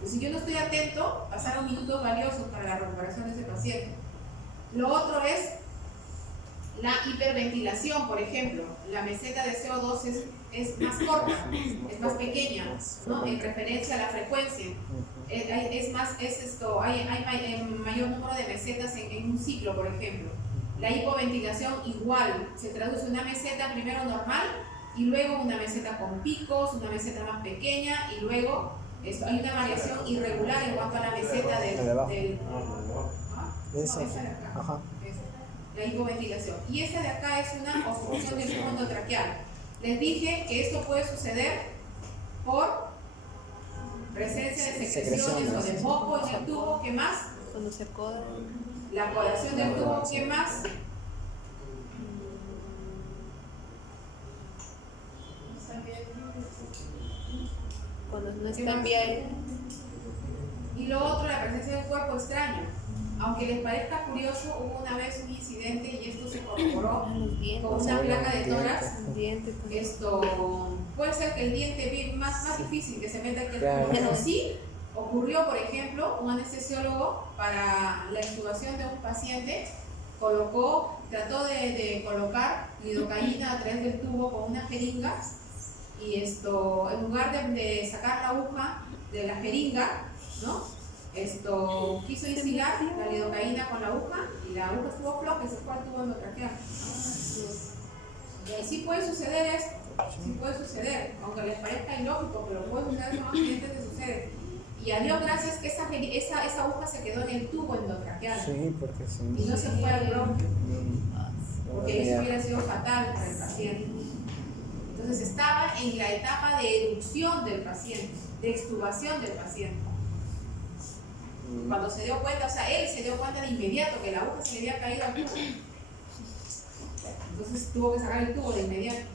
Pues si yo no estoy atento, pasaron minutos valiosos para la recuperación de ese paciente. Lo otro es la hiperventilación, por ejemplo. La meseta de CO2 es más corta, es más pequeña, ¿no? En referencia a la frecuencia. Hay mayor número de mesetas en un ciclo, por ejemplo. La hipoventilación igual, se traduce una meseta primero normal y luego una meseta con picos, una meseta más pequeña y luego hay una variación irregular en cuanto a la meseta del esa de acá. Ajá. La hipoventilación. Y esta de acá es una obstrucción del flujo endotraqueal. Les dije que esto puede suceder por Presencia de secreciones o de moco en el tubo, ¿qué más? Cuando se coda. La coagulación del tubo, ¿qué más? Cuando no está bien. Y lo otro, la presencia de un cuerpo extraño. Aunque les parezca curioso, hubo una vez un incidente y esto se corroboró Los dientes. con una placa de tórax. Los dientes. Esto puede ser que el diente más difícil que se meta aquí, Claro. pero sí ocurrió, por ejemplo, un anestesiólogo para la extubación de un paciente trató de colocar lidocaína a través del tubo con una jeringa y esto, en lugar de sacar la aguja de la jeringa, ¿no? Quiso instilar la lidocaína con la aguja y la aguja estuvo floja y se fue al tubo endotraqueal. Y sí puede suceder esto, sí puede suceder, aunque les parezca ilógico, pero puede suceder, son accidentes que suceden. Y a Dios gracias que esa aguja se quedó en el tubo endotraqueal Sí, porque sí. y no se fue al bronquio, porque eso hubiera sido fatal para el paciente. Entonces estaba en la etapa de erucción del paciente, de extubación del paciente. Cuando se dio cuenta, o sea, él se dio cuenta de inmediato que la aguja se le había caído al tubo. Entonces tuvo que sacar el tubo de inmediato.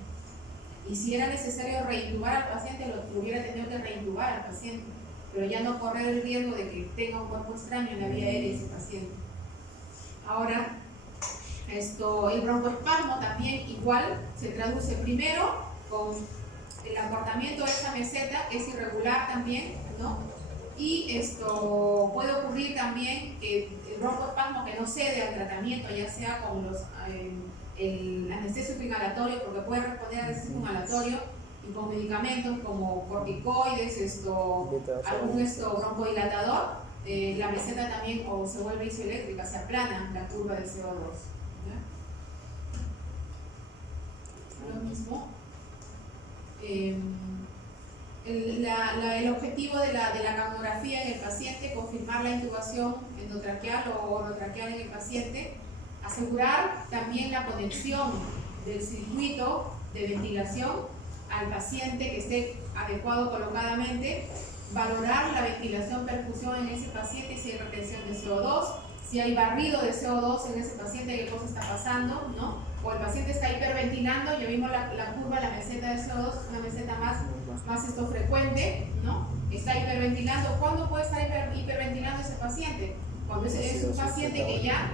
Y si era necesario reintubar al paciente, lo hubiera tenido que reintubar al paciente, pero ya no correr el riesgo de que tenga un cuerpo extraño en la vía aérea ese paciente. Ahora, el broncoespasmo también igual se traduce primero con el acortamiento de esa meseta, que es irregular también, ¿no? Y puede ocurrir también que el broncoespasmo que no cede al tratamiento, ya sea con el anestésio inhalatorio, porque puede responder al anestésio inhalatorio y con medicamentos como corticoides, algún broncodilatador, la meseta también o se vuelve isoeléctrica, se aplana la curva de CO2. ¿Ya? Lo mismo. El objetivo de la camografía en el paciente, confirmar la intubación endotraqueal o orotraqueal en el paciente, asegurar también la conexión del circuito de ventilación al paciente que esté adecuado colocadamente, valorar la ventilación-perfusión en ese paciente, si hay retención de CO2, si hay barrido de CO2 en ese paciente, qué cosa está pasando, ¿no? O el paciente está hiperventilando, ya vimos la curva, la meseta de CO2 es una meseta más frecuente, ¿no? Está hiperventilando. ¿Cuándo puede estar hiperventilando ese paciente? Cuando es un paciente que ya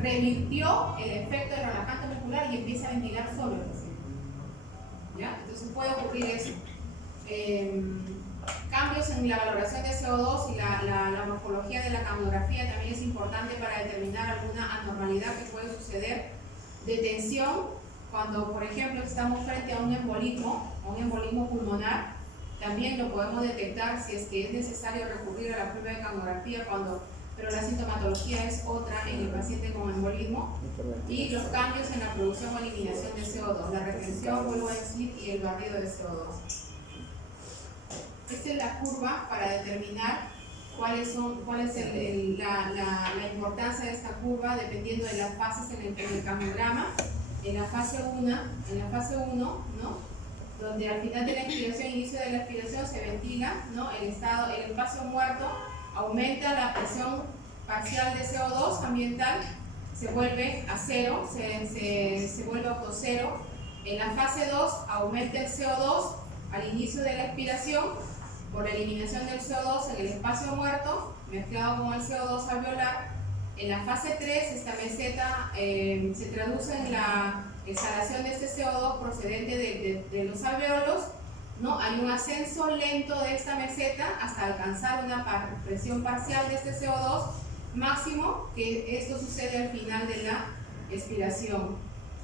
revirtió el efecto del relajante muscular y empieza a ventilar solo el paciente. ¿Ya? Entonces puede ocurrir eso. Cambios en la valoración de CO2 y la morfología de la camografía también es importante para determinar alguna anormalidad que puede suceder de tensión cuando, por ejemplo, estamos frente a un embolismo pulmonar. También lo podemos detectar si es que es necesario recurrir a la prueba de camografía pero la sintomatología es otra en el paciente con embolismo. Y los cambios en la producción o eliminación de CO2, la retención, vuelvo a decir, y el barrido de CO2. Esta es la curva para determinar cuál es la importancia de esta curva dependiendo de las fases en el camograma. En la fase 1, ¿no? Donde al final de la inspiración, inicio de la expiración, se ventila, ¿no? El espacio muerto aumenta la presión parcial de CO2 ambiental, se vuelve a cero, se vuelve autocero. En la fase 2 aumenta el CO2 al inicio de la expiración por la eliminación del CO2 en el espacio muerto mezclado con el CO2 alveolar. En la fase 3 esta meseta se traduce en la exhalación de este CO2 procedente de los alveolos, ¿no? Hay un ascenso lento de esta meseta hasta alcanzar una presión parcial de este CO2 máximo, que esto sucede al final de la expiración.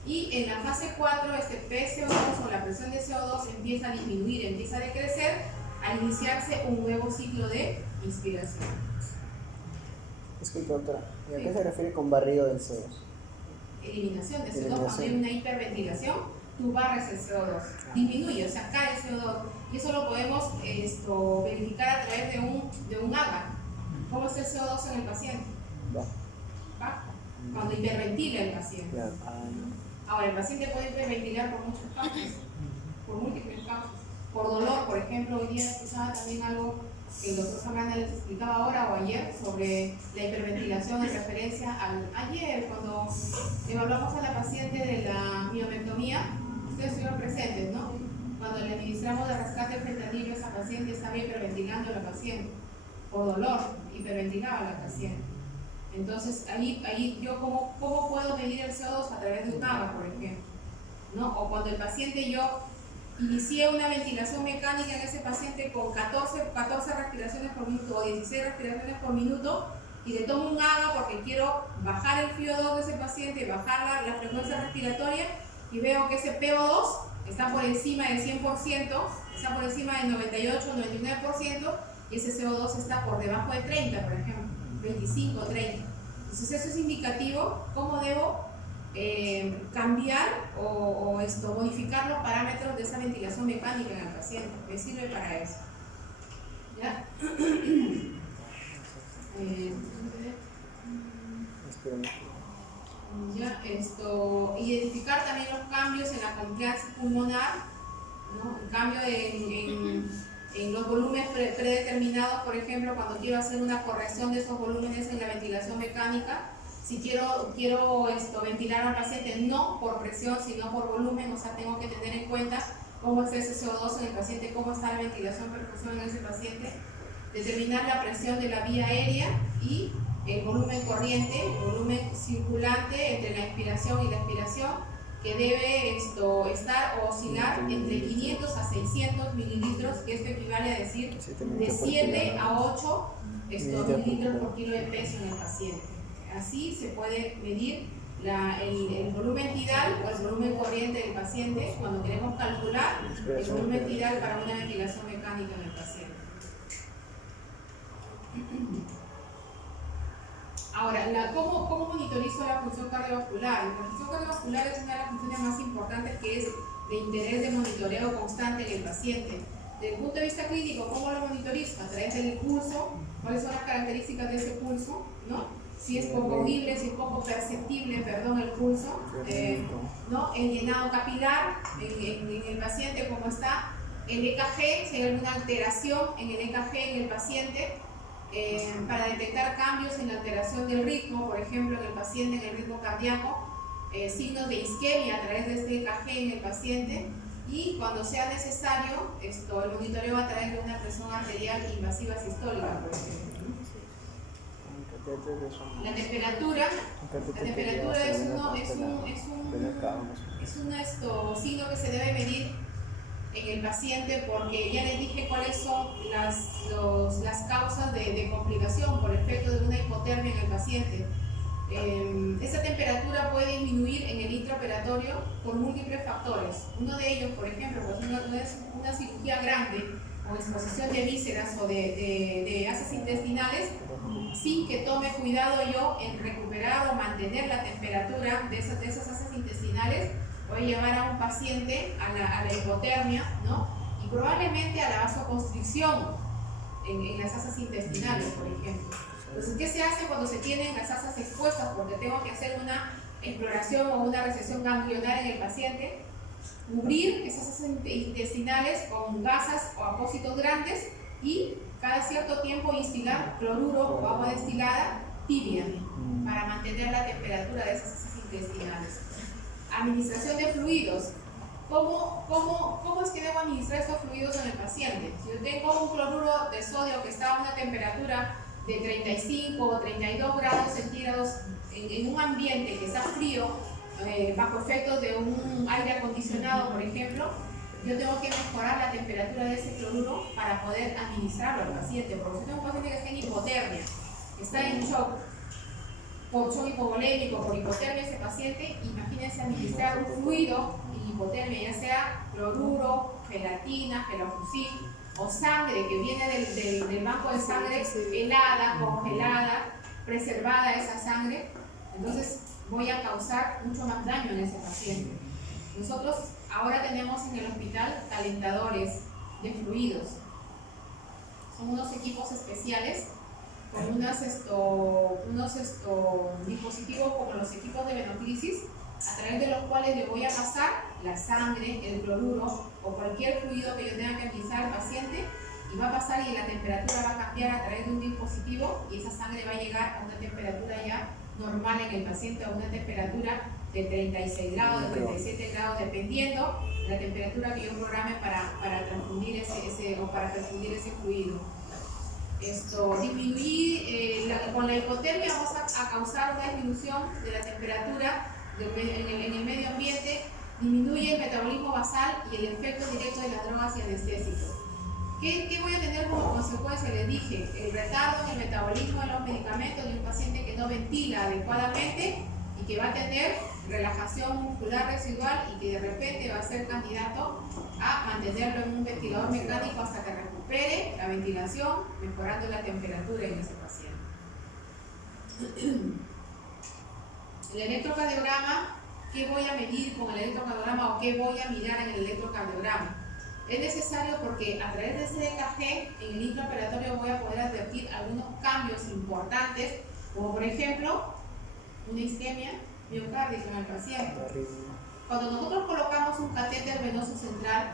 Y en la fase 4 este PCO2 o la presión de CO2 empieza a disminuir, empieza a decrecer al iniciarse un nuevo ciclo de inspiración. Disculpe, doctora, ¿y a qué se refiere con barrido del CO2? Eliminación de CO2, cuando hay una hiperventilación, tú barres el CO2, disminuye, o sea, cae el CO2, y eso lo podemos verificar a través de un AGA. ¿Cómo está el CO2 en el paciente? Bajo. Cuando hiperventila el paciente. Claro. Ahora, el paciente puede hiperventilar por muchas causas, por múltiples causas. Por dolor, por ejemplo, hoy día escuchaba también algo que el doctor Zambrana les explicaba ahora o ayer sobre la hiperventilación en referencia ayer cuando evaluamos a la paciente de la miomectomía, ustedes estuvieron presentes, ¿no? Cuando le administramos el rescate del fentanilo, esa paciente estaba hiperventilando a la paciente, por dolor, hiperventilaba a la paciente. Entonces, ahí yo, ¿cómo puedo medir el CO2? A través de un ABA, por ejemplo, ¿no? O cuando el paciente yo inicié una ventilación mecánica en ese paciente con 14 respiraciones por minuto o 16 respiraciones por minuto y le tomo un ABA porque quiero bajar el FiO2 de ese paciente, bajar la frecuencia respiratoria y veo que ese PO2 está por encima del 100%, está por encima del 98 99% y ese CO2 está por debajo de 30, por ejemplo, 25, 30. Entonces eso es indicativo cómo debo cambiar o modificar los parámetros de esa ventilación mecánica en el paciente. Me sirve para eso. ¿Ya? Ya, identificar también los cambios en la compliance pulmonar, ¿no? El cambio en los volúmenes predeterminados, por ejemplo, cuando quiero hacer una corrección de esos volúmenes en la ventilación mecánica. Si quiero ventilar al paciente no por presión, sino por volumen, o sea, tengo que tener en cuenta cómo está ese CO2 en el paciente, cómo está la ventilación perfusión en ese paciente, determinar la presión de la vía aérea y el volumen corriente, el volumen circulante entre la inspiración y la expiración, que debe estar o oscilar entre 500 a 600 mililitros, que esto equivale a decir de 7 a 8 mililitros por kilo de peso en el paciente. Así se puede medir el volumen tidal o el volumen corriente del paciente cuando queremos calcular el volumen tidal para una ventilación mecánica en el paciente. Ahora, ¿cómo monitorizo la función cardiovascular? La función cardiovascular es una de las funciones más importantes que es de interés de monitoreo constante en el paciente. Desde el punto de vista clínico, ¿cómo lo monitorizo? A través del pulso, ¿cuáles son las características de ese pulso? ¿No? Si es poco audible, si es poco perceptible, el pulso, ¿no? El llenado capilar en el paciente, cómo está, el EKG, si hay alguna alteración en el EKG en el paciente, para detectar cambios en la alteración del ritmo, por ejemplo, en el paciente, en el ritmo cardíaco, signos de isquemia a través de este EKG en el paciente, y cuando sea necesario, el monitoreo a través de una presión arterial invasiva sistólica, por ejemplo. La temperatura es un signo que se debe medir en el paciente porque ya les dije cuáles son las causas de complicación por efecto de una hipotermia en el paciente. Esa temperatura puede disminuir en el intraoperatorio por múltiples factores. Uno de ellos, por ejemplo, pues no es una cirugía grande o exposición de vísceras o de asas intestinales, sin que tome cuidado yo en recuperar o mantener la temperatura de esas asas intestinales, voy a llevar a un paciente a la hipotermia, ¿no? Y probablemente a la vasoconstricción en las asas intestinales, por ejemplo. Entonces, ¿qué se hace cuando se tienen las asas expuestas? Porque tengo que hacer una exploración o una resección ganglionar en el paciente, cubrir esas asas intestinales con gasas o apósitos grandes y cada cierto tiempo instilar cloruro o agua destilada tibia para mantener la temperatura de esas asas intestinales. Administración de fluidos. ¿Cómo es que debo administrar estos fluidos en el paciente? Si yo tengo un cloruro de sodio que está a una temperatura de 35 o 32 grados centígrados en un ambiente que está frío, bajo efectos de un aire acondicionado, por ejemplo, yo tengo que mejorar la temperatura de ese cloruro para poder administrarlo al paciente. Porque si tengo un paciente que está en hipotermia, está en shock, por shock hipovolémico, por hipotermia ese paciente, imagínense administrar un fluido en hipotermia, ya sea cloruro, gelatina, gelofuscin o sangre que viene del banco de sangre helada, congelada, preservada esa sangre. Entonces voy a causar mucho más daño en ese paciente. Nosotros ahora tenemos en el hospital calentadores de fluidos. Son unos equipos especiales con unos dispositivos como los equipos de venoclisis, a través de los cuales le voy a pasar la sangre, el cloruro o cualquier fluido que yo tenga que administrar al paciente y va a pasar y la temperatura va a cambiar a través de un dispositivo y esa sangre va a llegar a una temperatura ya normal en el paciente, a una temperatura de 36 grados, de 37 grados, dependiendo de la temperatura que yo programe para transfundir ese fluido. Con la hipotermia vamos a causar una disminución de la temperatura en el medio ambiente, disminuye el metabolismo basal y el efecto directo de las drogas y anestésicos. ¿Qué voy a tener como consecuencia? Les dije, el retardo en el metabolismo de los medicamentos de un paciente que no ventila adecuadamente y que va a tener relajación muscular residual y que de repente va a ser candidato a mantenerlo en un ventilador mecánico hasta que recupere la ventilación, mejorando la temperatura en ese paciente. El electrocardiograma, ¿qué voy a medir con el electrocardiograma o qué voy a mirar en el electrocardiograma? Es necesario porque a través de ese EKG en el intraoperatorio voy a poder advertir algunos cambios importantes, como por ejemplo una isquemia miocárdica en el paciente. Cuando nosotros colocamos un catéter venoso central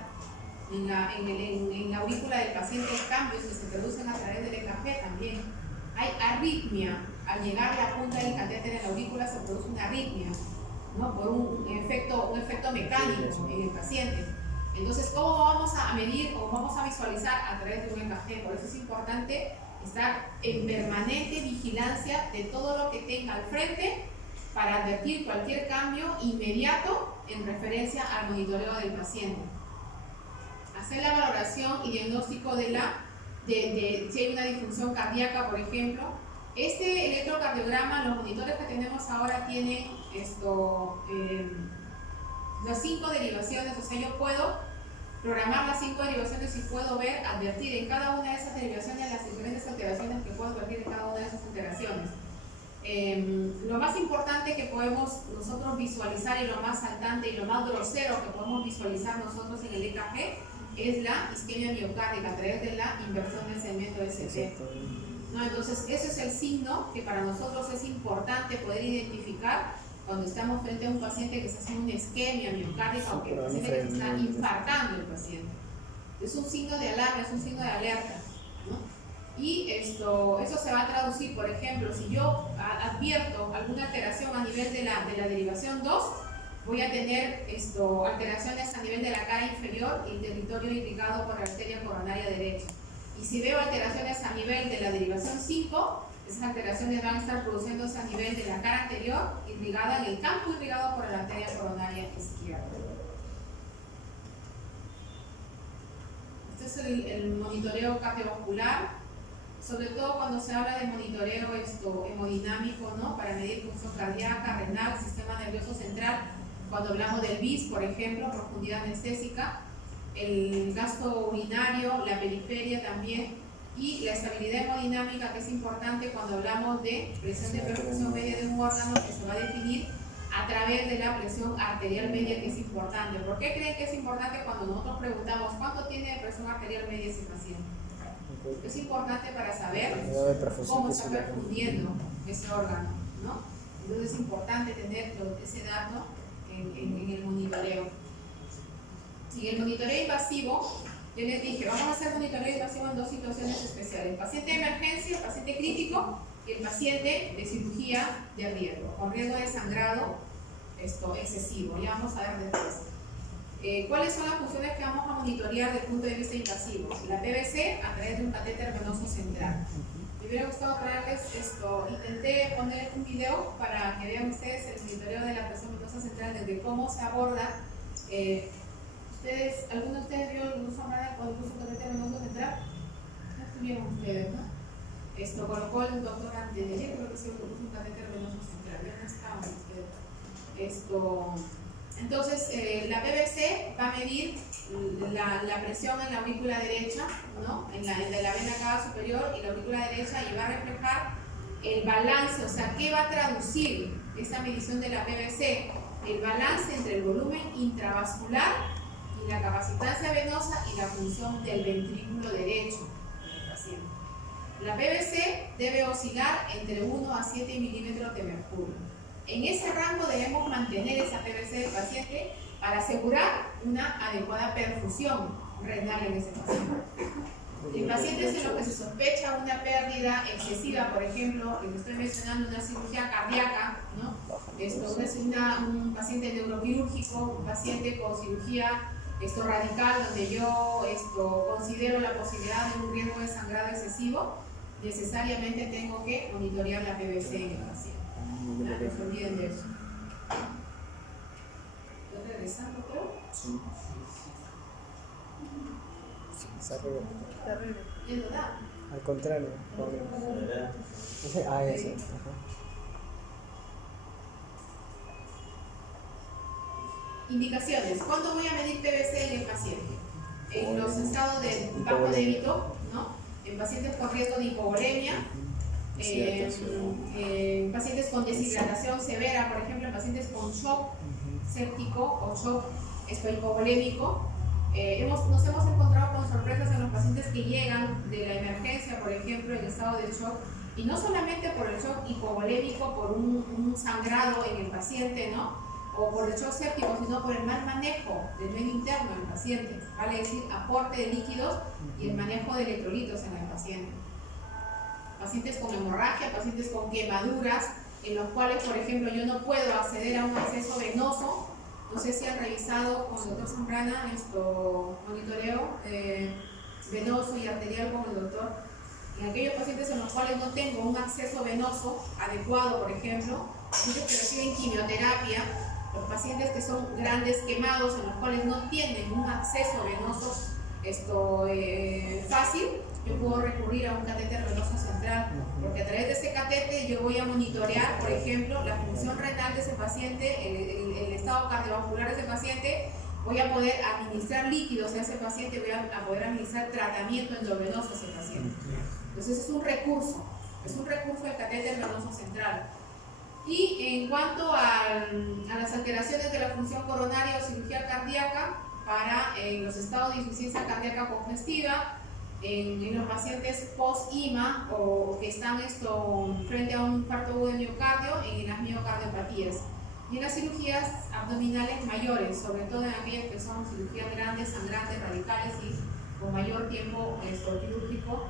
en la aurícula del paciente, hay cambios que se producen a través del EKG también. Hay arritmia. Al llegar la punta del catéter en la aurícula se produce una arritmia, ¿no? Por un efecto mecánico en el paciente. Entonces, ¿cómo vamos a medir o vamos a visualizar? A través de un EKG. Por eso es importante estar en permanente vigilancia de todo lo que tenga al frente para advertir cualquier cambio inmediato en referencia al monitoreo del paciente. Hacer la valoración y diagnóstico de si hay una disfunción cardíaca, por ejemplo. Este electrocardiograma, los monitores que tenemos ahora tienen las 5 derivaciones, o sea, yo puedo programar las 5 derivaciones y puedo advertir en cada una de esas derivaciones las diferentes alteraciones que puedo advertir en cada una de esas alteraciones. Lo más importante que podemos nosotros visualizar y lo más saltante y lo más grosero que podemos visualizar nosotros en el EKG es la isquemia miocárdica a través de la inversión del segmento ST. ¿No? Entonces, ese es el signo que para nosotros es importante poder identificar cuando estamos frente a un paciente que está haciendo una isquemia miocárdica o que el paciente que está infartando el paciente. Es un signo de alarma, es un signo de alerta, ¿no? Y eso se va a traducir, por ejemplo, si yo advierto alguna alteración a nivel de la derivación 2, voy a tener alteraciones a nivel de la cara inferior y el territorio irrigado por la arteria coronaria derecha. Y si veo alteraciones a nivel de la derivación 5, esas alteraciones van a estar produciéndose a nivel de la cara anterior, irrigada en el campo irrigado por la arteria coronaria izquierda. Este es el monitoreo cardiovascular, sobre todo cuando se habla de monitoreo hemodinámico, ¿no? Para medir función cardíaca, renal, sistema nervioso central. Cuando hablamos del BIS, por ejemplo, profundidad anestésica, el gasto urinario, la periferia también, y la estabilidad hemodinámica, que es importante cuando hablamos de presión de perfusión media de un órgano, que se va a definir a través de la presión arterial media, que es importante. ¿Por qué creen que es importante cuando nosotros preguntamos cuánto tiene de presión arterial media ese paciente? Es importante para saber cómo está perfundiendo ese órgano, ¿no? Entonces es importante tener ese dato en el monitoreo. Y el monitoreo invasivo, yo les dije, vamos a hacer monitoreo invasivo en 2 situaciones especiales: el paciente de emergencia, el paciente crítico y el paciente de cirugía de riesgo, con riesgo de sangrado excesivo. Ya vamos a ver después. ¿Cuáles son las funciones que vamos a monitorear desde el punto de vista invasivo? La PVC a través de un catéter venoso central. Me hubiera gustado traerles intenté poner un video para que vean ustedes el monitoreo de la presión venosa central, desde cómo se aborda. ¿Alguno de ustedes vio el uso amarilla cuando puso un catéter venoso central? No estuvieron ustedes, ¿no? Colocó el doctor Antedeje, creo que sí, puso un catéter venoso central, ya no estaban ustedes. Entonces, la PVC va a medir la presión en la aurícula derecha, ¿no? En la vena cava superior y la aurícula derecha, y va a reflejar el balance, o sea, ¿qué va a traducir esta medición de la PVC? El balance entre el volumen intravascular y la capacitancia venosa y la función del ventrículo derecho del paciente. La PVC debe oscilar entre 1 a 7 milímetros de mercurio. En ese rango debemos mantener esa PVC del paciente para asegurar una adecuada perfusión renal en ese paciente. En pacientes en los que se sospecha una pérdida excesiva, por ejemplo, que estoy mencionando una cirugía cardíaca, ¿no? Un paciente neuroquirúrgico, un paciente con cirugía radical, donde yo considero la posibilidad de un riesgo de sangrado excesivo, necesariamente tengo que monitorear la PVC en el paciente. ¿Ya? No se olviden de eso. ¿Estoy regresando, creo? Sí. Está arriba. ¿Yendo da? Al contrario. Ese. Ajá. Indicaciones. ¿Cuándo voy a medir PVC en el paciente? En los estados de bajo débito, ¿no? En pacientes con riesgo de hipovolemia, en pacientes con deshidratación severa, por ejemplo, en pacientes con shock séptico o shock hipovolémico. Nos hemos encontrado con sorpresas en los pacientes que llegan de la emergencia, por ejemplo, en estado de shock, y no solamente por el shock hipovolémico, por un sangrado en el paciente, ¿no? O por el shock séptico, sino por el mal manejo del medio interno del paciente, vale decir, aporte de líquidos y el manejo de electrolitos en el paciente. Pacientes con hemorragia, pacientes con quemaduras, en los cuales, por ejemplo, yo no puedo acceder a un acceso venoso. No sé si han revisado con el doctor Zambrana monitoreo venoso y arterial con el doctor. En aquellos pacientes en los cuales no tengo un acceso venoso adecuado, por ejemplo, pacientes que reciben quimioterapia, los pacientes que son grandes quemados, en los cuales no tienen un acceso venoso fácil, yo puedo recurrir a un catéter venoso central, porque a través de ese catéter yo voy a monitorear, por ejemplo, la función renal de ese paciente, el estado cardiovascular de ese paciente, voy a poder administrar líquidos a ese paciente, voy a poder administrar tratamiento endovenoso a ese paciente. Entonces es un recurso el catéter venoso central. Y en cuanto a las alteraciones de la función coronaria o cirugía cardíaca, para los estados de insuficiencia cardíaca congestiva, en los pacientes post-IMA o que están frente a un infarto agudo de miocardio, en las miocardiopatías. Y en las cirugías abdominales mayores, sobre todo en aquellas que son cirugías grandes, sangrantes, radicales y con mayor tiempo quirúrgico.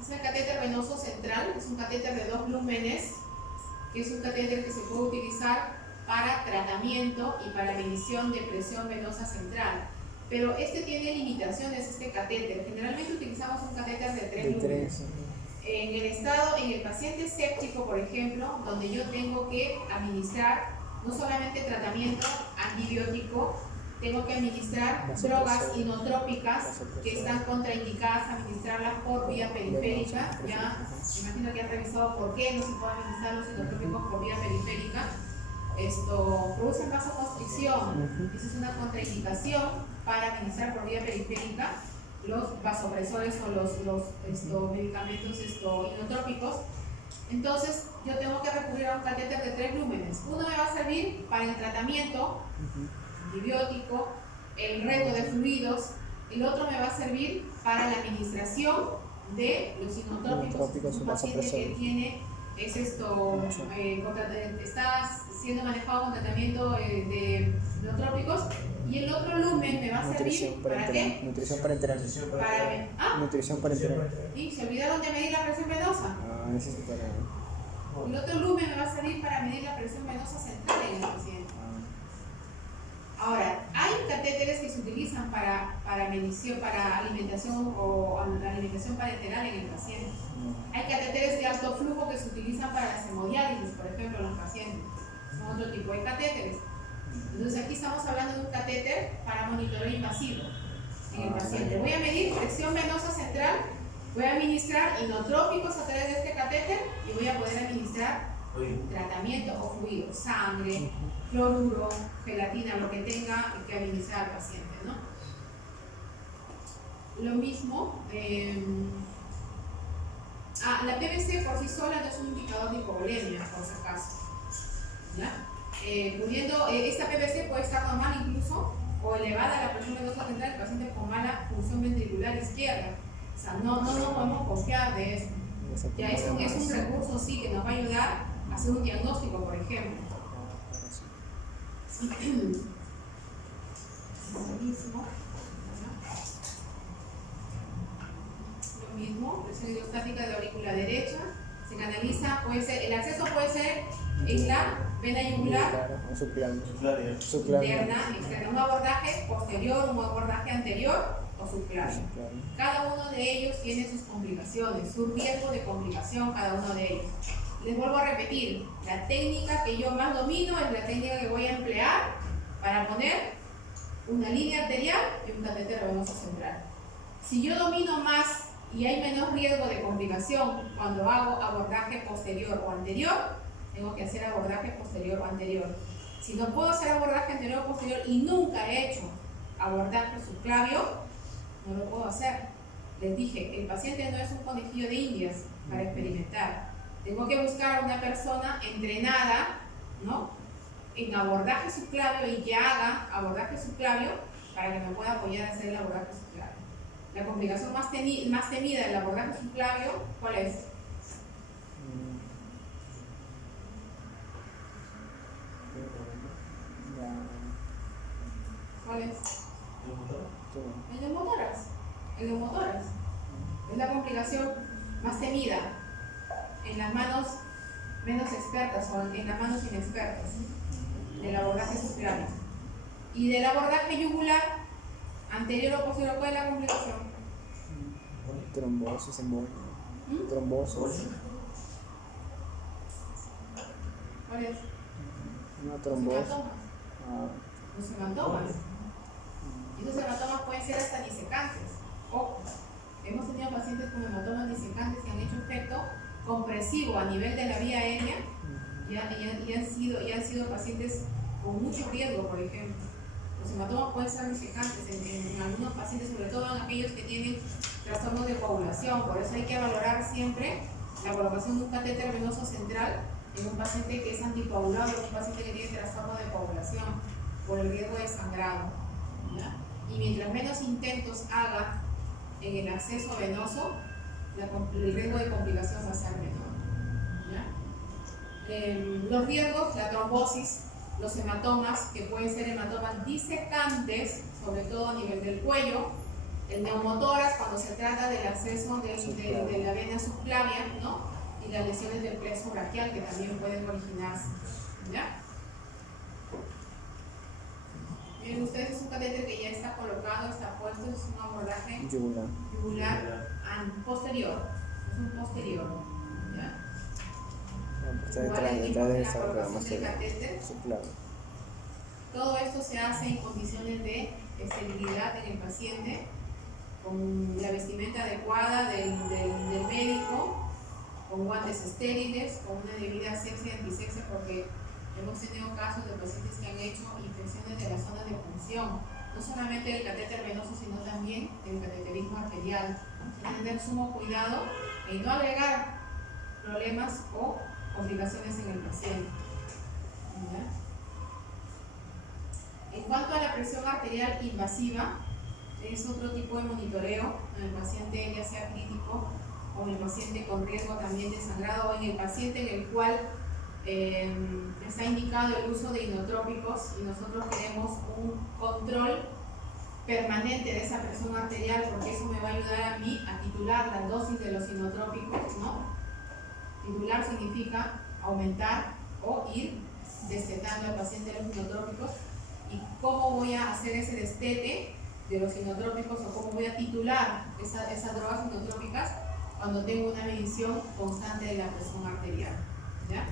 Este es el catéter venoso central, es un catéter de 2 lúmenes, que es un catéter que se puede utilizar para tratamiento y para medición de presión venosa central. Pero tiene limitaciones, este catéter. Generalmente utilizamos un catéter de 3 lúmenes. En el paciente séptico, por ejemplo, donde yo tengo que administrar no solamente tratamiento antibiótico, tengo que administrar drogas inotrópicas que están contraindicadas a administrarlas por vía periférica. Ya me imagino que han revisado por qué no se puede administrar los inotrópicos por vía periférica. Producen vasoconstricción. Esa es una contraindicación para administrar por vía periférica los vasopresores o los medicamentos inotrópicos. Entonces yo tengo que recurrir a un catéter de 3 lúmenes. Uno me va a servir para el tratamiento antibiótico, el reto de fluidos. El otro me va a servir para la administración de los inotrópicos. Un paciente que tiene está siendo manejado con tratamiento de inotrópicos. Y el otro lumen me va a servir ¿para qué? Nutrición parenteral. Nutrición parenteral. Y se olvidaron de medir la presión venosa. El otro lumen me va a servir para medir la presión venosa central en el paciente. Ahora, hay catéteres que se utilizan para medición, para alimentación o alimentación parenteral en el paciente. Hay catéteres de alto flujo que se utilizan para la hemodiálisis, por ejemplo, en los pacientes. Son otro tipo de catéteres. Entonces aquí estamos hablando de un catéter para monitoreo invasivo en el paciente. Voy a medir presión venosa central, voy a administrar inotrópicos a través de este catéter y voy a poder administrar tratamiento o fluido, sangre, cloruro, gelatina, lo que tenga que administrar al paciente, ¿no? Lo mismo, la PVC por sí sola no es un indicador de hipovolemia, por si acaso, ¿ya? Esta PVC puede estar normal incluso o elevada la presión venosa central del paciente con mala función ventricular izquierda. O sea, no podemos confiar de esto. Ya es un recurso sí que nos va a ayudar a hacer un diagnóstico, por ejemplo. lo mismo, presión hidrostática de la aurícula derecha. Se canaliza, puede ser, el acceso puede ser en la vena yugular Claro, o subcláneo. Subcláneo. Subcláneo. interna, externa, un abordaje posterior, un abordaje anterior o subcláneo. Claro. Cada uno de ellos tiene sus complicaciones, su riesgo de complicación, cada uno de ellos. Les vuelvo a repetir, la técnica que yo más domino es la técnica que voy a emplear para poner una línea arterial y un catéter venoso central. Si yo domino más y hay menos riesgo de complicación cuando hago abordaje posterior o anterior, tengo que hacer abordaje posterior o anterior. Si no puedo hacer abordaje anterior o posterior y nunca he hecho abordaje subclavio, no lo puedo hacer. Les dije, el paciente no es un conejillo de indias para experimentar. Tengo que buscar a una persona entrenada, ¿no?, en abordaje subclavio y que haga abordaje subclavio para que me pueda apoyar a hacer el abordaje subclavio. La complicación más temida del abordaje subclavio, ¿cuál es? ¿Cuál es? El neumotórax. El neumotórax. Es la complicación más temida en las manos menos expertas o en las manos inexpertas del abordaje subclávio. Y del abordaje yugular, anterior o posterior, ¿cuál es la complicación? Trombosis, embolia. Trombosis. ¿Cuál es? Una Los trombosis. hematomas. Ah, Los hematomas. Y esos hematomas pueden ser hasta disecantes. Ojo, hemos tenido pacientes con hematomas disecantes que han hecho efecto compresivo a nivel de la vía aérea y han sido pacientes con mucho riesgo, por ejemplo. Los hematomas pueden ser disecantes en algunos pacientes, sobre todo en aquellos que tienen trastornos de coagulación. Por eso hay que valorar siempre la colocación de un catéter venoso central en un paciente que es anticoagulado o un paciente que tiene trastorno de coagulación por el riesgo de sangrado, ¿ya? Y mientras menos intentos haga en el acceso venoso, el riesgo de complicación va a ser menor, ¿ya? Los riesgos, la trombosis, los hematomas, que pueden ser hematomas disecantes, sobre todo a nivel del cuello, el neumotórax cuando se trata del acceso de la vena subclavia, ¿no?, y las lesiones del plexo braquial que también pueden originarse, ¿ya? Miren ustedes, es un catéter que ya está colocado, está puesto, es un abordaje yugular posterior, es un posterior, ¿ya? está Igual el detrás de la esa colocación programación. del catéter. Subclávio. Todo esto se hace en condiciones de esterilidad en el paciente, con la vestimenta adecuada del médico, con guantes estériles, con una debida asepsia y antisepsia, porque hemos tenido casos de pacientes que han hecho infecciones de la zona de punción, no solamente del catéter venoso, sino también del cateterismo arterial. Hay que tener sumo cuidado en no agregar problemas o complicaciones en el paciente. ¿Ya? En cuanto a la presión arterial invasiva, es otro tipo de monitoreo en el paciente ya sea crítico o en el paciente con riesgo también de sangrado o en el paciente en el cual está indicado el uso de inotrópicos y nosotros queremos un control permanente de esa presión arterial, porque eso me va a ayudar a mí a titular la dosis de los inotrópicos, ¿no? Titular significa aumentar o ir destetando al paciente de los inotrópicos. ¿Y cómo voy a hacer ese destete de los inotrópicos o cómo voy a titular esas drogas inotrópicas? Cuando tengo una medición constante de la presión arterial, ¿ya?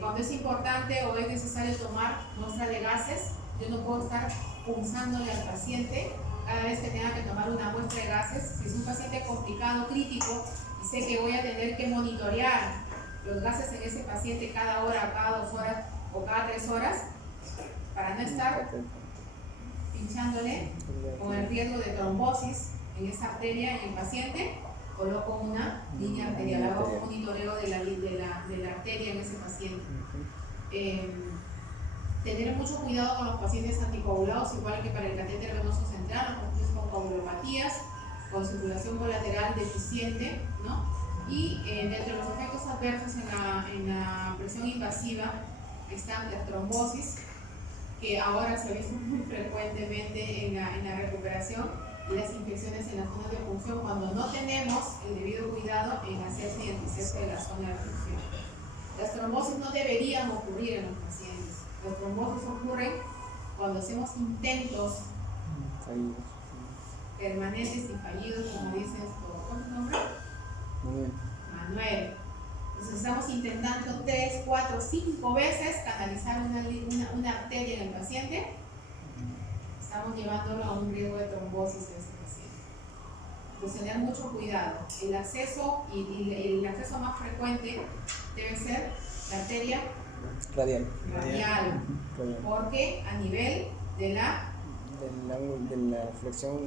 Cuando es importante o es necesario tomar muestra de gases, yo no puedo estar punzándole al paciente cada vez que tenga que tomar una muestra de gases. Si es un paciente complicado, crítico, y sé que voy a tener que monitorear los gases en ese paciente cada hora, cada 2 horas o cada 3 horas, para no estar pinchándole con el riesgo de trombosis en esa arteria en el paciente, coloco una línea arterial, hago un monitoreo de la arteria en ese paciente. Tener mucho cuidado con los pacientes anticoagulados, igual que para el catéter venoso central, los pacientes con coagulopatías, con circulación colateral deficiente, ¿no? Y dentro de los efectos adversos en la presión invasiva están las trombosis, que ahora se ha visto muy frecuentemente en la recuperación, y las infecciones en las zonas de punción cuando no tenemos el debido cuidado en hacerse y anticerse de la zona de punción. Las trombosis no deberían ocurrir en los pacientes. Las trombosis ocurren cuando hacemos intentos permanentes y fallidos, como dice esto. ¿Cuál es tu nombre? Manuel. Entonces estamos intentando 3, 4, 5 veces canalizar una arteria en el paciente. Estamos llevándolo a un riesgo de trombosis en ese paciente. Pues tener mucho cuidado. El acceso y el acceso más frecuente debe ser la arteria Radial. porque a nivel de la flexión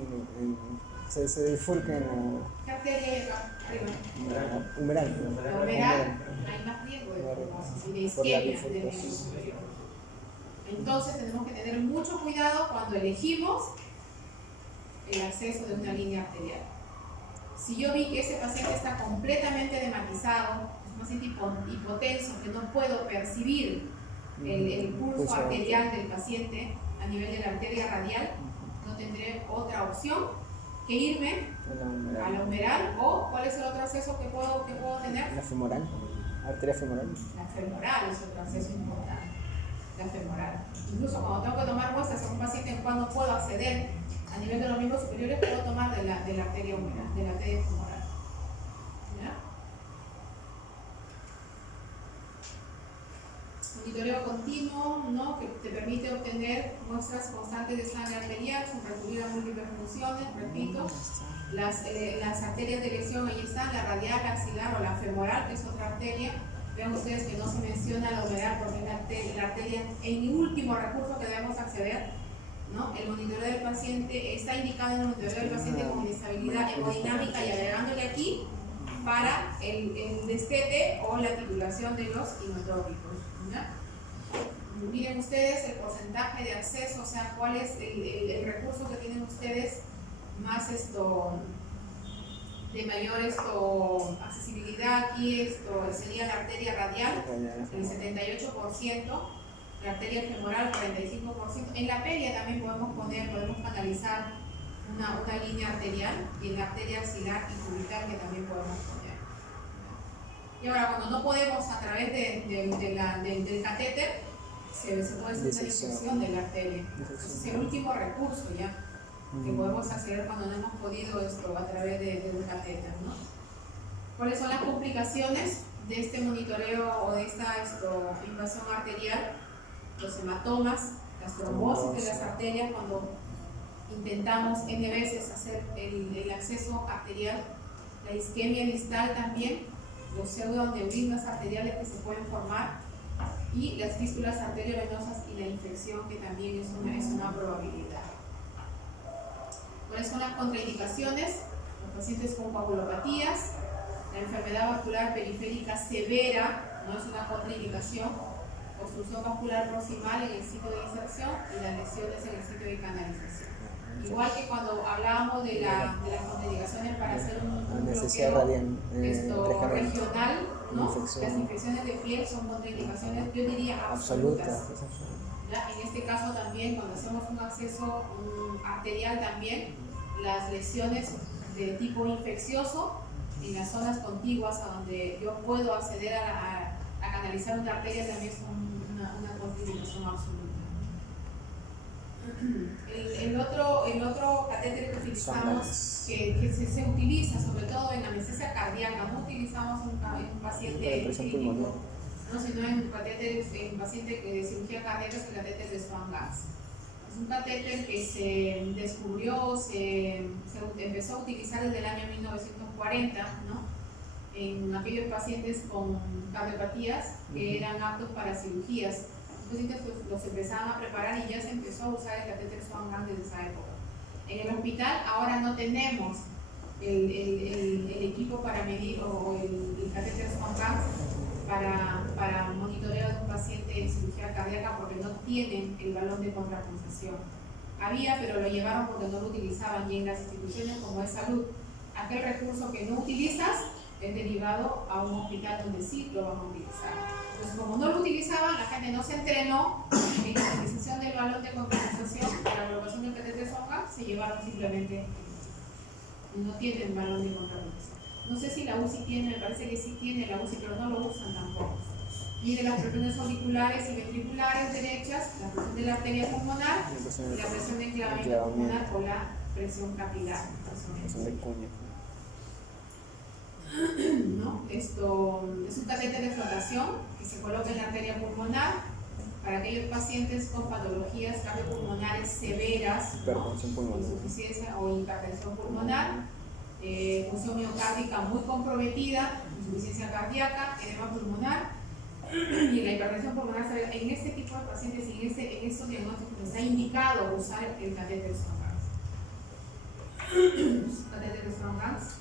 se bifurca en ¿qué arteria hay acá arriba? la humeral. La humeral, hay más riesgo de trombosis y de isquemia del miembro superior. Entonces tenemos que tener mucho cuidado cuando elegimos el acceso de una línea arterial. Si yo vi que ese paciente está completamente edematizado, es un paciente hipotenso, que no puedo percibir el pulso arterial del paciente a nivel de la arteria radial, no tendré otra opción que irme a la humeral o ¿cuál es el otro acceso que puedo tener? La femoral, arteria femoral. La femoral es otro acceso importante. La femoral. Incluso cuando tengo que tomar muestras a un paciente en el cual no puedo acceder a nivel de los miembros superiores, puedo tomar de la arteria humeral, de la arteria femoral. ¿Ya? Monitoreo continuo, ¿no? Que te permite obtener muestras constantes de sangre arterial sin recurrir a múltiples funciones, repito. Las arterias de lesión ahí están, la radial, la axilar o la femoral, que es otra arteria. Vean ustedes que no se menciona la humeral porque es la arteria en último recurso que debemos acceder, ¿no? El monitoreo del paciente está indicado en el monitoreo del paciente con inestabilidad hemodinámica y agregándole aquí para el destete o la titulación de los inotrópicos. ¿Ya? Miren ustedes el porcentaje de acceso, o sea, cuál es el recurso que tienen ustedes más de mayor accesibilidad. Aquí sería la arteria radial, el 78%, la arteria femoral, 45%. En la peria también podemos canalizar una línea arterial y en la arteria axilar y cubital que también podemos poner. Y ahora, cuando no podemos a través del catéter, se puede hacer una disección de la arteria. Es el último recurso ya que podemos acceder cuando no hemos podido a través de un catéter, ¿no? ¿Cuáles son las complicaciones de este monitoreo o de esta invasión arterial? Los hematomas, las trombosis de las arterias cuando intentamos N veces hacer el acceso arterial, la isquemia distal también, los pseudoaneurismas arteriales que se pueden formar y las fístulas arteriovenosas y la infección que también es una probabilidad. ¿Cuáles son las contraindicaciones? Los pacientes con coagulopatías, la enfermedad vascular periférica severa, no es una contraindicación, obstrucción vascular proximal en el sitio de inserción y las lesiones en el sitio de canalización. Igual que cuando hablábamos de las contraindicaciones para hacer un bloqueo regional, ¿no? Las infecciones de piel son contraindicaciones, yo diría absolutas. ¿Ya? En este caso también, cuando hacemos un acceso arterial también, las lesiones de tipo infeccioso en las zonas contiguas a donde yo puedo acceder a canalizar una arteria también son una contraindicación absoluta. El otro catéter que utilizamos, que se utiliza sobre todo en anestesia cardíaca, no utilizamos un paciente clínico, no, sino en paciente de cirugía cardíaca, es el catéter de Swan-Ganz. Es un catéter que se descubrió, se empezó a utilizar desde el año 1940, ¿no? En aquellos pacientes con cardiopatías que eran aptos para cirugías. Los pacientes los empezaban a preparar y ya se empezó a usar el catéter Swan-Ganz desde esa época. En el hospital ahora no tenemos el equipo para medir o el catéter Swan-Ganz para monitoreo de un paciente en cirugía cardíaca porque no tienen el balón de contrapulsación. Había, pero lo llevaron porque no lo utilizaban, y en las instituciones como es salud, aquel recurso que no utilizas es derivado a un hospital donde sí lo van a utilizar. Entonces, como no lo utilizaban, la gente no se entrenó en la utilización del balón de contrapulsación para la colocación del catéter Swan-Ganz, se llevaron simplemente no tienen balón de contrapresión. No sé si la UCI tiene, me parece que sí tiene la UCI, pero no lo usan tampoco. Mide las presiones auriculares y ventriculares derechas, la presión de la arteria pulmonar y la presión de enclavamiento pulmonar o la presión capilar. Presión de cuña. ¿No? Esto es un catéter de flotación que se coloca en la arteria pulmonar para aquellos pacientes con patologías cardiopulmonares severas, ¿no? Insuficiencia o hipertensión pulmonar, función miocárdica muy comprometida, insuficiencia cardíaca, edema pulmonar y la hipertensión pulmonar severa. En este tipo de pacientes y en estos diagnósticos está indicado usar el catéter Strong-Ganz. Catéter Strong-Ganz.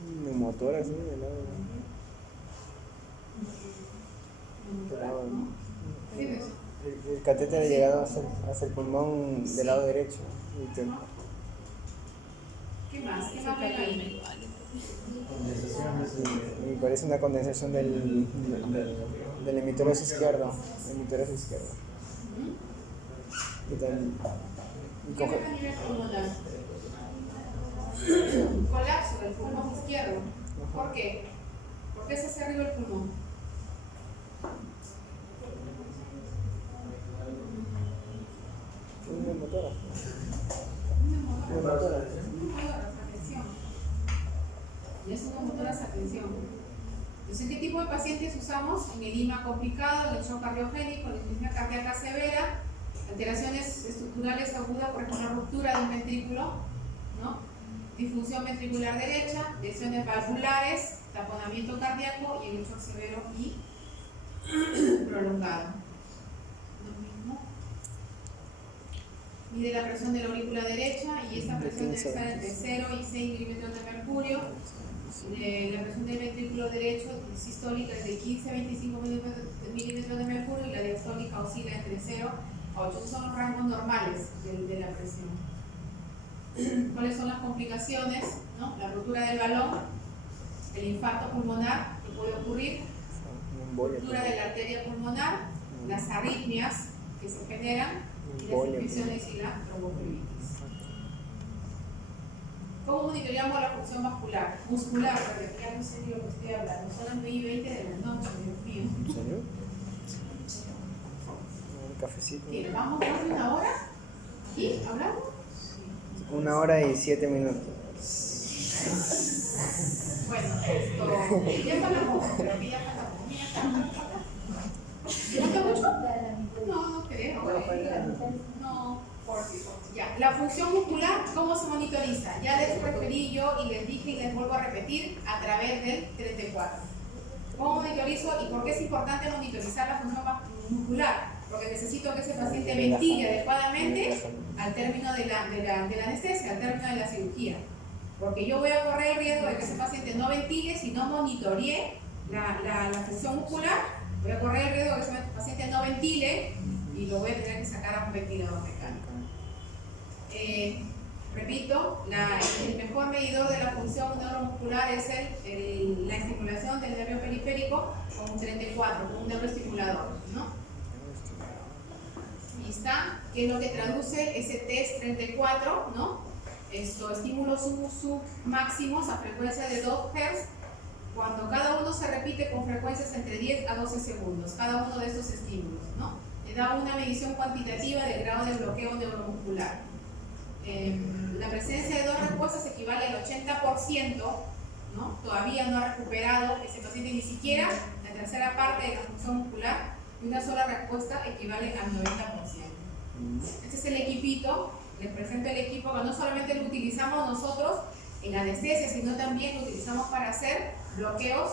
Un motor así de lado. El catéter ha llegado hasta el pulmón del lado derecho. ¿Qué más? ¿Qué más ven ahí? Y parece una condensación del hemitoroso izquierdo. ¿Qué ven a nivel pulmonar? Colapso del pulmón izquierdo. ¿Por qué? ¿Por qué se hace arriba el pulmón? Una motora. Atención. Y es una motora esa atención. Entonces, ¿qué tipo de pacientes usamos? En edema complicado, en el shock cardiogénico, en insuficiencia cardíaca severa, alteraciones estructurales agudas, por ejemplo, ruptura de un ventrículo, ¿no? Disfunción ventricular derecha, lesiones valvulares, taponamiento cardíaco y el shock severo y prolongado. Lo mismo. Mide la presión de la aurícula derecha y esta presión debe estar entre 0 y 6 milímetros de mercurio. La presión del ventrículo derecho sistólica es de 15 a 25 milímetros de mercurio y la diastólica oscila entre 0 a 8. Esos son los rangos normales de la presión. ¿Cuáles son las complicaciones? ¿No? La ruptura del balón, el infarto pulmonar que puede ocurrir, ruptura de la arteria pulmonar, las arritmias que se generan y las infecciones y la tromboflebitis. ¿Cómo monitoreamos la función muscular? Porque ya no sé de lo que estoy hablando. Son las 9:20 de la noche, Dios mío. ¿En serio? Un cafecito. ¿Qué? ¿Vamos más de una hora? ¿Y hablamos? 1 hora y 7 minutos. Bueno, ya está la boca, pero aquí ya está la boca. ¿Falta mucho? No creo. No, por si. Ya. La función muscular, ¿cómo se monitoriza? Ya les referí yo y les dije y les vuelvo a repetir a través del 34. ¿Cómo monitorizo y por qué es importante monitorizar la función muscular? Porque necesito que ese paciente ventile adecuadamente al término de la anestesia, al término de la cirugía. Porque yo voy a correr el riesgo de que ese paciente no ventile si no monitoreé la función muscular. Voy a correr el riesgo de que ese paciente no ventile y lo voy a tener que sacar a un ventilador mecánico. Repito, el mejor medidor de la función neuromuscular es la estimulación del nervio periférico con un 34, con un neuroestimulador, ¿no? Ahí está, que es lo que traduce ese test 34, ¿no? Estímulos máximos a frecuencia de 2 Hz, cuando cada uno se repite con frecuencias entre 10 a 12 segundos, cada uno de estos estímulos, ¿no? Le da una medición cuantitativa del grado de bloqueo neuromuscular. La presencia de 2 respuestas equivale al 80%, ¿no? Todavía no ha recuperado ese paciente ni siquiera la tercera parte de la función muscular y una sola respuesta equivale al 90%. Este es el equipito, les presento el equipo que no solamente lo utilizamos nosotros en anestesia, sino también lo utilizamos para hacer bloqueos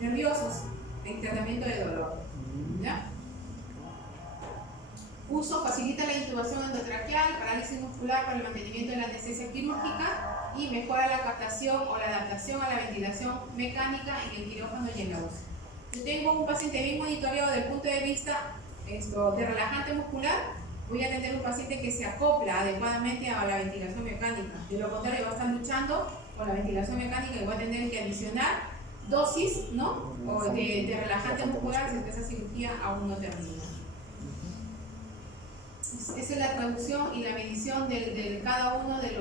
nerviosos en tratamiento de dolor. ¿Ya? Uso facilita la intubación endotraqueal, parálisis muscular para el mantenimiento de la anestesia quirúrgica y mejora la captación o la adaptación a la ventilación mecánica en el quirófano y en la UCI. Yo tengo un paciente bien monitoreado desde el punto de vista de relajante muscular. Voy a tener un paciente que se acopla adecuadamente a la ventilación mecánica. De lo contrario, va a estar luchando con la ventilación mecánica y voy a tener que adicionar dosis, ¿no? O de relajante muscular si es que esa cirugía aún no termina. Esa es la traducción y la medición de cada uno de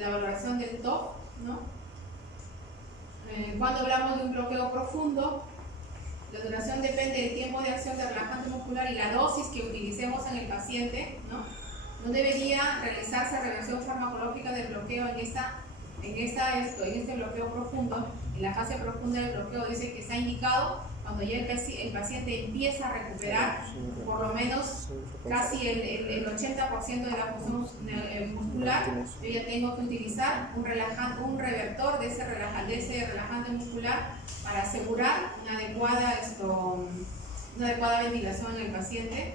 la valoración del TOF, ¿no? Cuando hablamos de un bloqueo profundo, la duración depende del tiempo de acción de relajante muscular y la dosis que utilicemos en el paciente, ¿no? No debería realizarse reversión farmacológica del bloqueo en este bloqueo profundo. En la fase profunda del bloqueo dice que está indicado cuando ya el paciente empieza a recuperar por lo menos casi el 80% de la función muscular. Yo ya tengo que utilizar un revertor de ese relajante muscular para asegurar una adecuada ventilación en el paciente.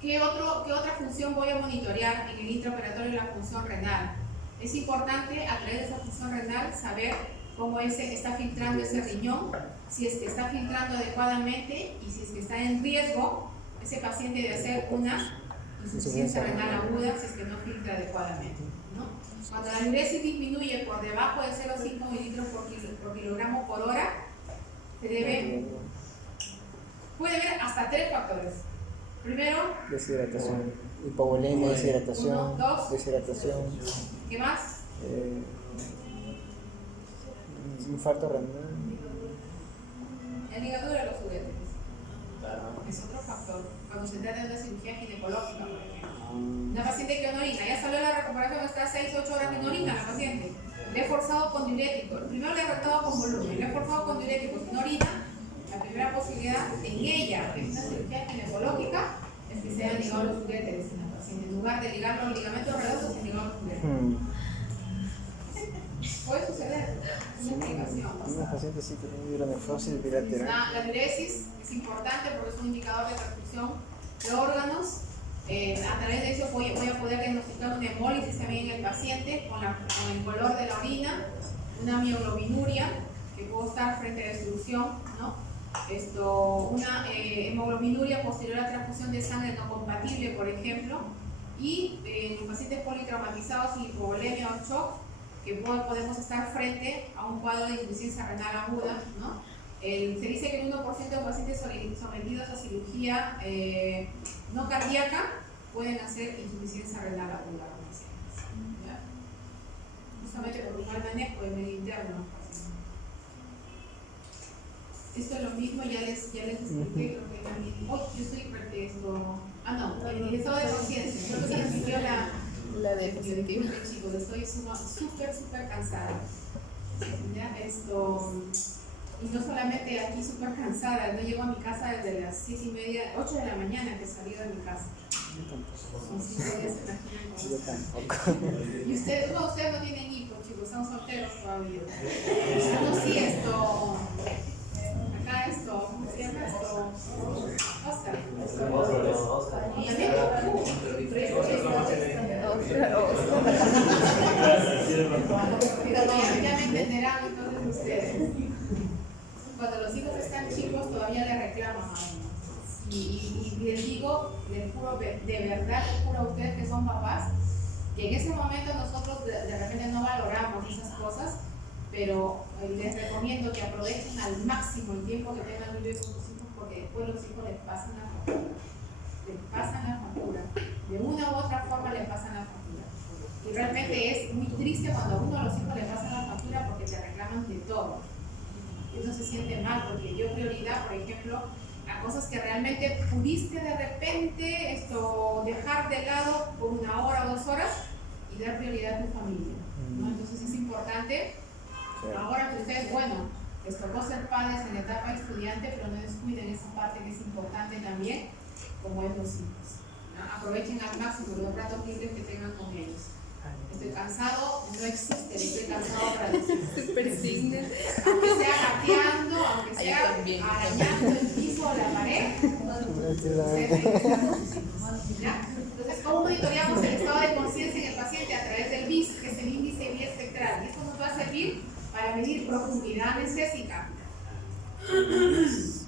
¿Qué otra función voy a monitorear en el intraoperatorio de la función renal? Es importante a través de esa función renal saber cómo está filtrando ese riñón, si es que está filtrando adecuadamente y si es que está en riesgo ese paciente de hacer una insuficiencia renal aguda si es que no filtra adecuadamente, ¿no? Cuando la diuresis disminuye por debajo de 0,5 mililitros por kilogramo por hora, puede haber hasta 3 factores. Primero, deshidratación, hipovolemia, deshidratación, 1, 2, deshidratación. ¿Qué más? Infarto renal. El ligadura de los juguetes. Es otro factor. Cuando se trata de una cirugía ginecológica, por ejemplo. Una paciente que no orina, ya salió de la recuperación, está 6-8 horas que no orina la paciente. Le he forzado con diuréticos. Primero le he retado con volumen, le he forzado con diuréticos. Si no orina, la primera posibilidad en ella, que es una cirugía ginecológica, es que se hayan ligado los juguetes en la paciente. En lugar de ligar los ligamentos redosos, se han ligado los juguetes. Puede suceder, es una explicación. Una paciente sí que tiene hidronefrosis bilateral. La diuresis es importante porque es un indicador de transfusión de órganos. A través de eso voy a poder diagnosticar una hemólisis también en el paciente con el color de la orina, una mioglobinuria que puede estar frente a la distribución, ¿no? Una hemoglobinuria posterior a transfusión de sangre no compatible, por ejemplo, y en los pacientes politraumatizados y hipovolemia o shock, que podemos estar frente a un cuadro de insuficiencia renal aguda, ¿no? Se dice que el 1% de los pacientes sometidos a cirugía no cardíaca pueden hacer insuficiencia renal aguda. ¿Ya? Justamente por un mal manejo del medio interno. Esto es lo mismo, ya les expliqué, creo que también. Yo soy el estado de conciencia. Creo que se repitió la diapositiva. Chicos, estoy súper cansada. ¿Ya? Y no solamente aquí súper cansada, no llego a mi casa desde las 7:30, 8 de la mañana que he salido de mi casa. Yo tampoco. Y ustedes no tienen hijos, chicos, son solteros todavía. No, sí, acá ¿cómo se llama esto? Oscar. Y a mí ya me entenderán entonces ustedes. Cuando los hijos están chicos todavía le reclaman a uno. Y les digo, les juro, de verdad les juro a ustedes que son papás, que en ese momento nosotros de repente no valoramos esas cosas, pero les recomiendo que aprovechen al máximo el tiempo que tengan libre con sus hijos, porque después los hijos les pasan la factura. Les pasan la factura. De una u otra forma les pasan la factura. Y realmente es muy triste cuando a uno de los hijos le pasan la factura porque te reclaman de todo. Uno se siente mal porque dio prioridad, por ejemplo, a cosas que realmente pudiste de repente dejar de lado por 1 hora o 2 horas y dar prioridad a tu familia, ¿no? Entonces es importante, ahora que ustedes, les tocó ser padres en la etapa de estudiante, pero no descuiden esa parte que es importante también, como es los hijos, ¿no? Aprovechen al máximo los ratos libres que tengan con ellos. Estoy cansado, no existe, estoy cansado para decir. Aunque sea gateando, aunque sea arañando el piso o la pared. ¿Ya? Entonces, ¿cómo monitoreamos el estado de conciencia en el paciente? A través del BIS, que es el índice biespectral. Y esto nos va a servir para medir profundidad anestésica.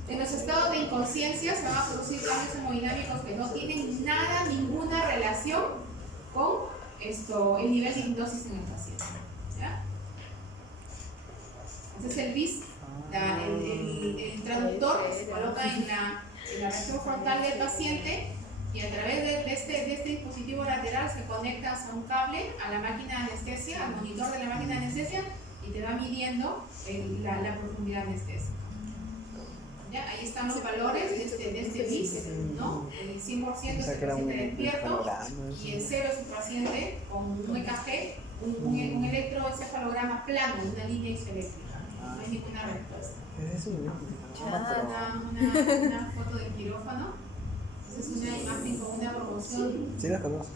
En los estados de inconsciencia se van a producir cambios hemodinámicos que no tienen ninguna relación con el nivel de hipnosis en el paciente. ¿Ya? Este es el BIS, el traductor que se coloca en la región frontal del paciente y a través de este dispositivo lateral se conectas a un cable a la máquina de anestesia, al monitor de la máquina de anestesia y te va midiendo la profundidad anestésica. ¿Ya? Ahí están los valores de este BIS, ¿no? El 100% es el paciente despierto y el 0 es un paciente con un EKG, un electroencefalograma plano, una línea isoeléctrica. No hay ninguna respuesta. Es eso, Una foto del quirófano. Esa es una imagen con una promoción. Sí, las conozco.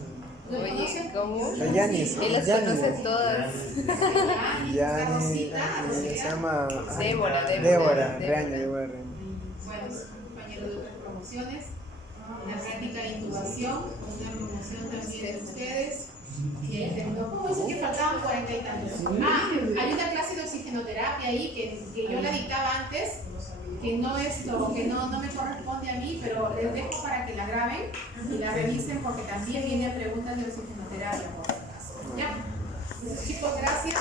Oye, ¿cómo? La Yanis. Él las conoce todas. Yanis. Se llama Débora. Débora Bueno, Reaño. es un compañero de otras promociones. Una práctica de intubación, una promoción también de ustedes. Y ahí terminó. ¿Cómo dice que faltaban 40 y tantos? Hay una clase de oxigenoterapia ahí que yo la dictaba antes, que no me corresponde a mí, pero les dejo para que la graben y la revisen porque también vienen preguntas de oxigenoterapia por si acaso. ¿Ya? Entonces, chicos, gracias.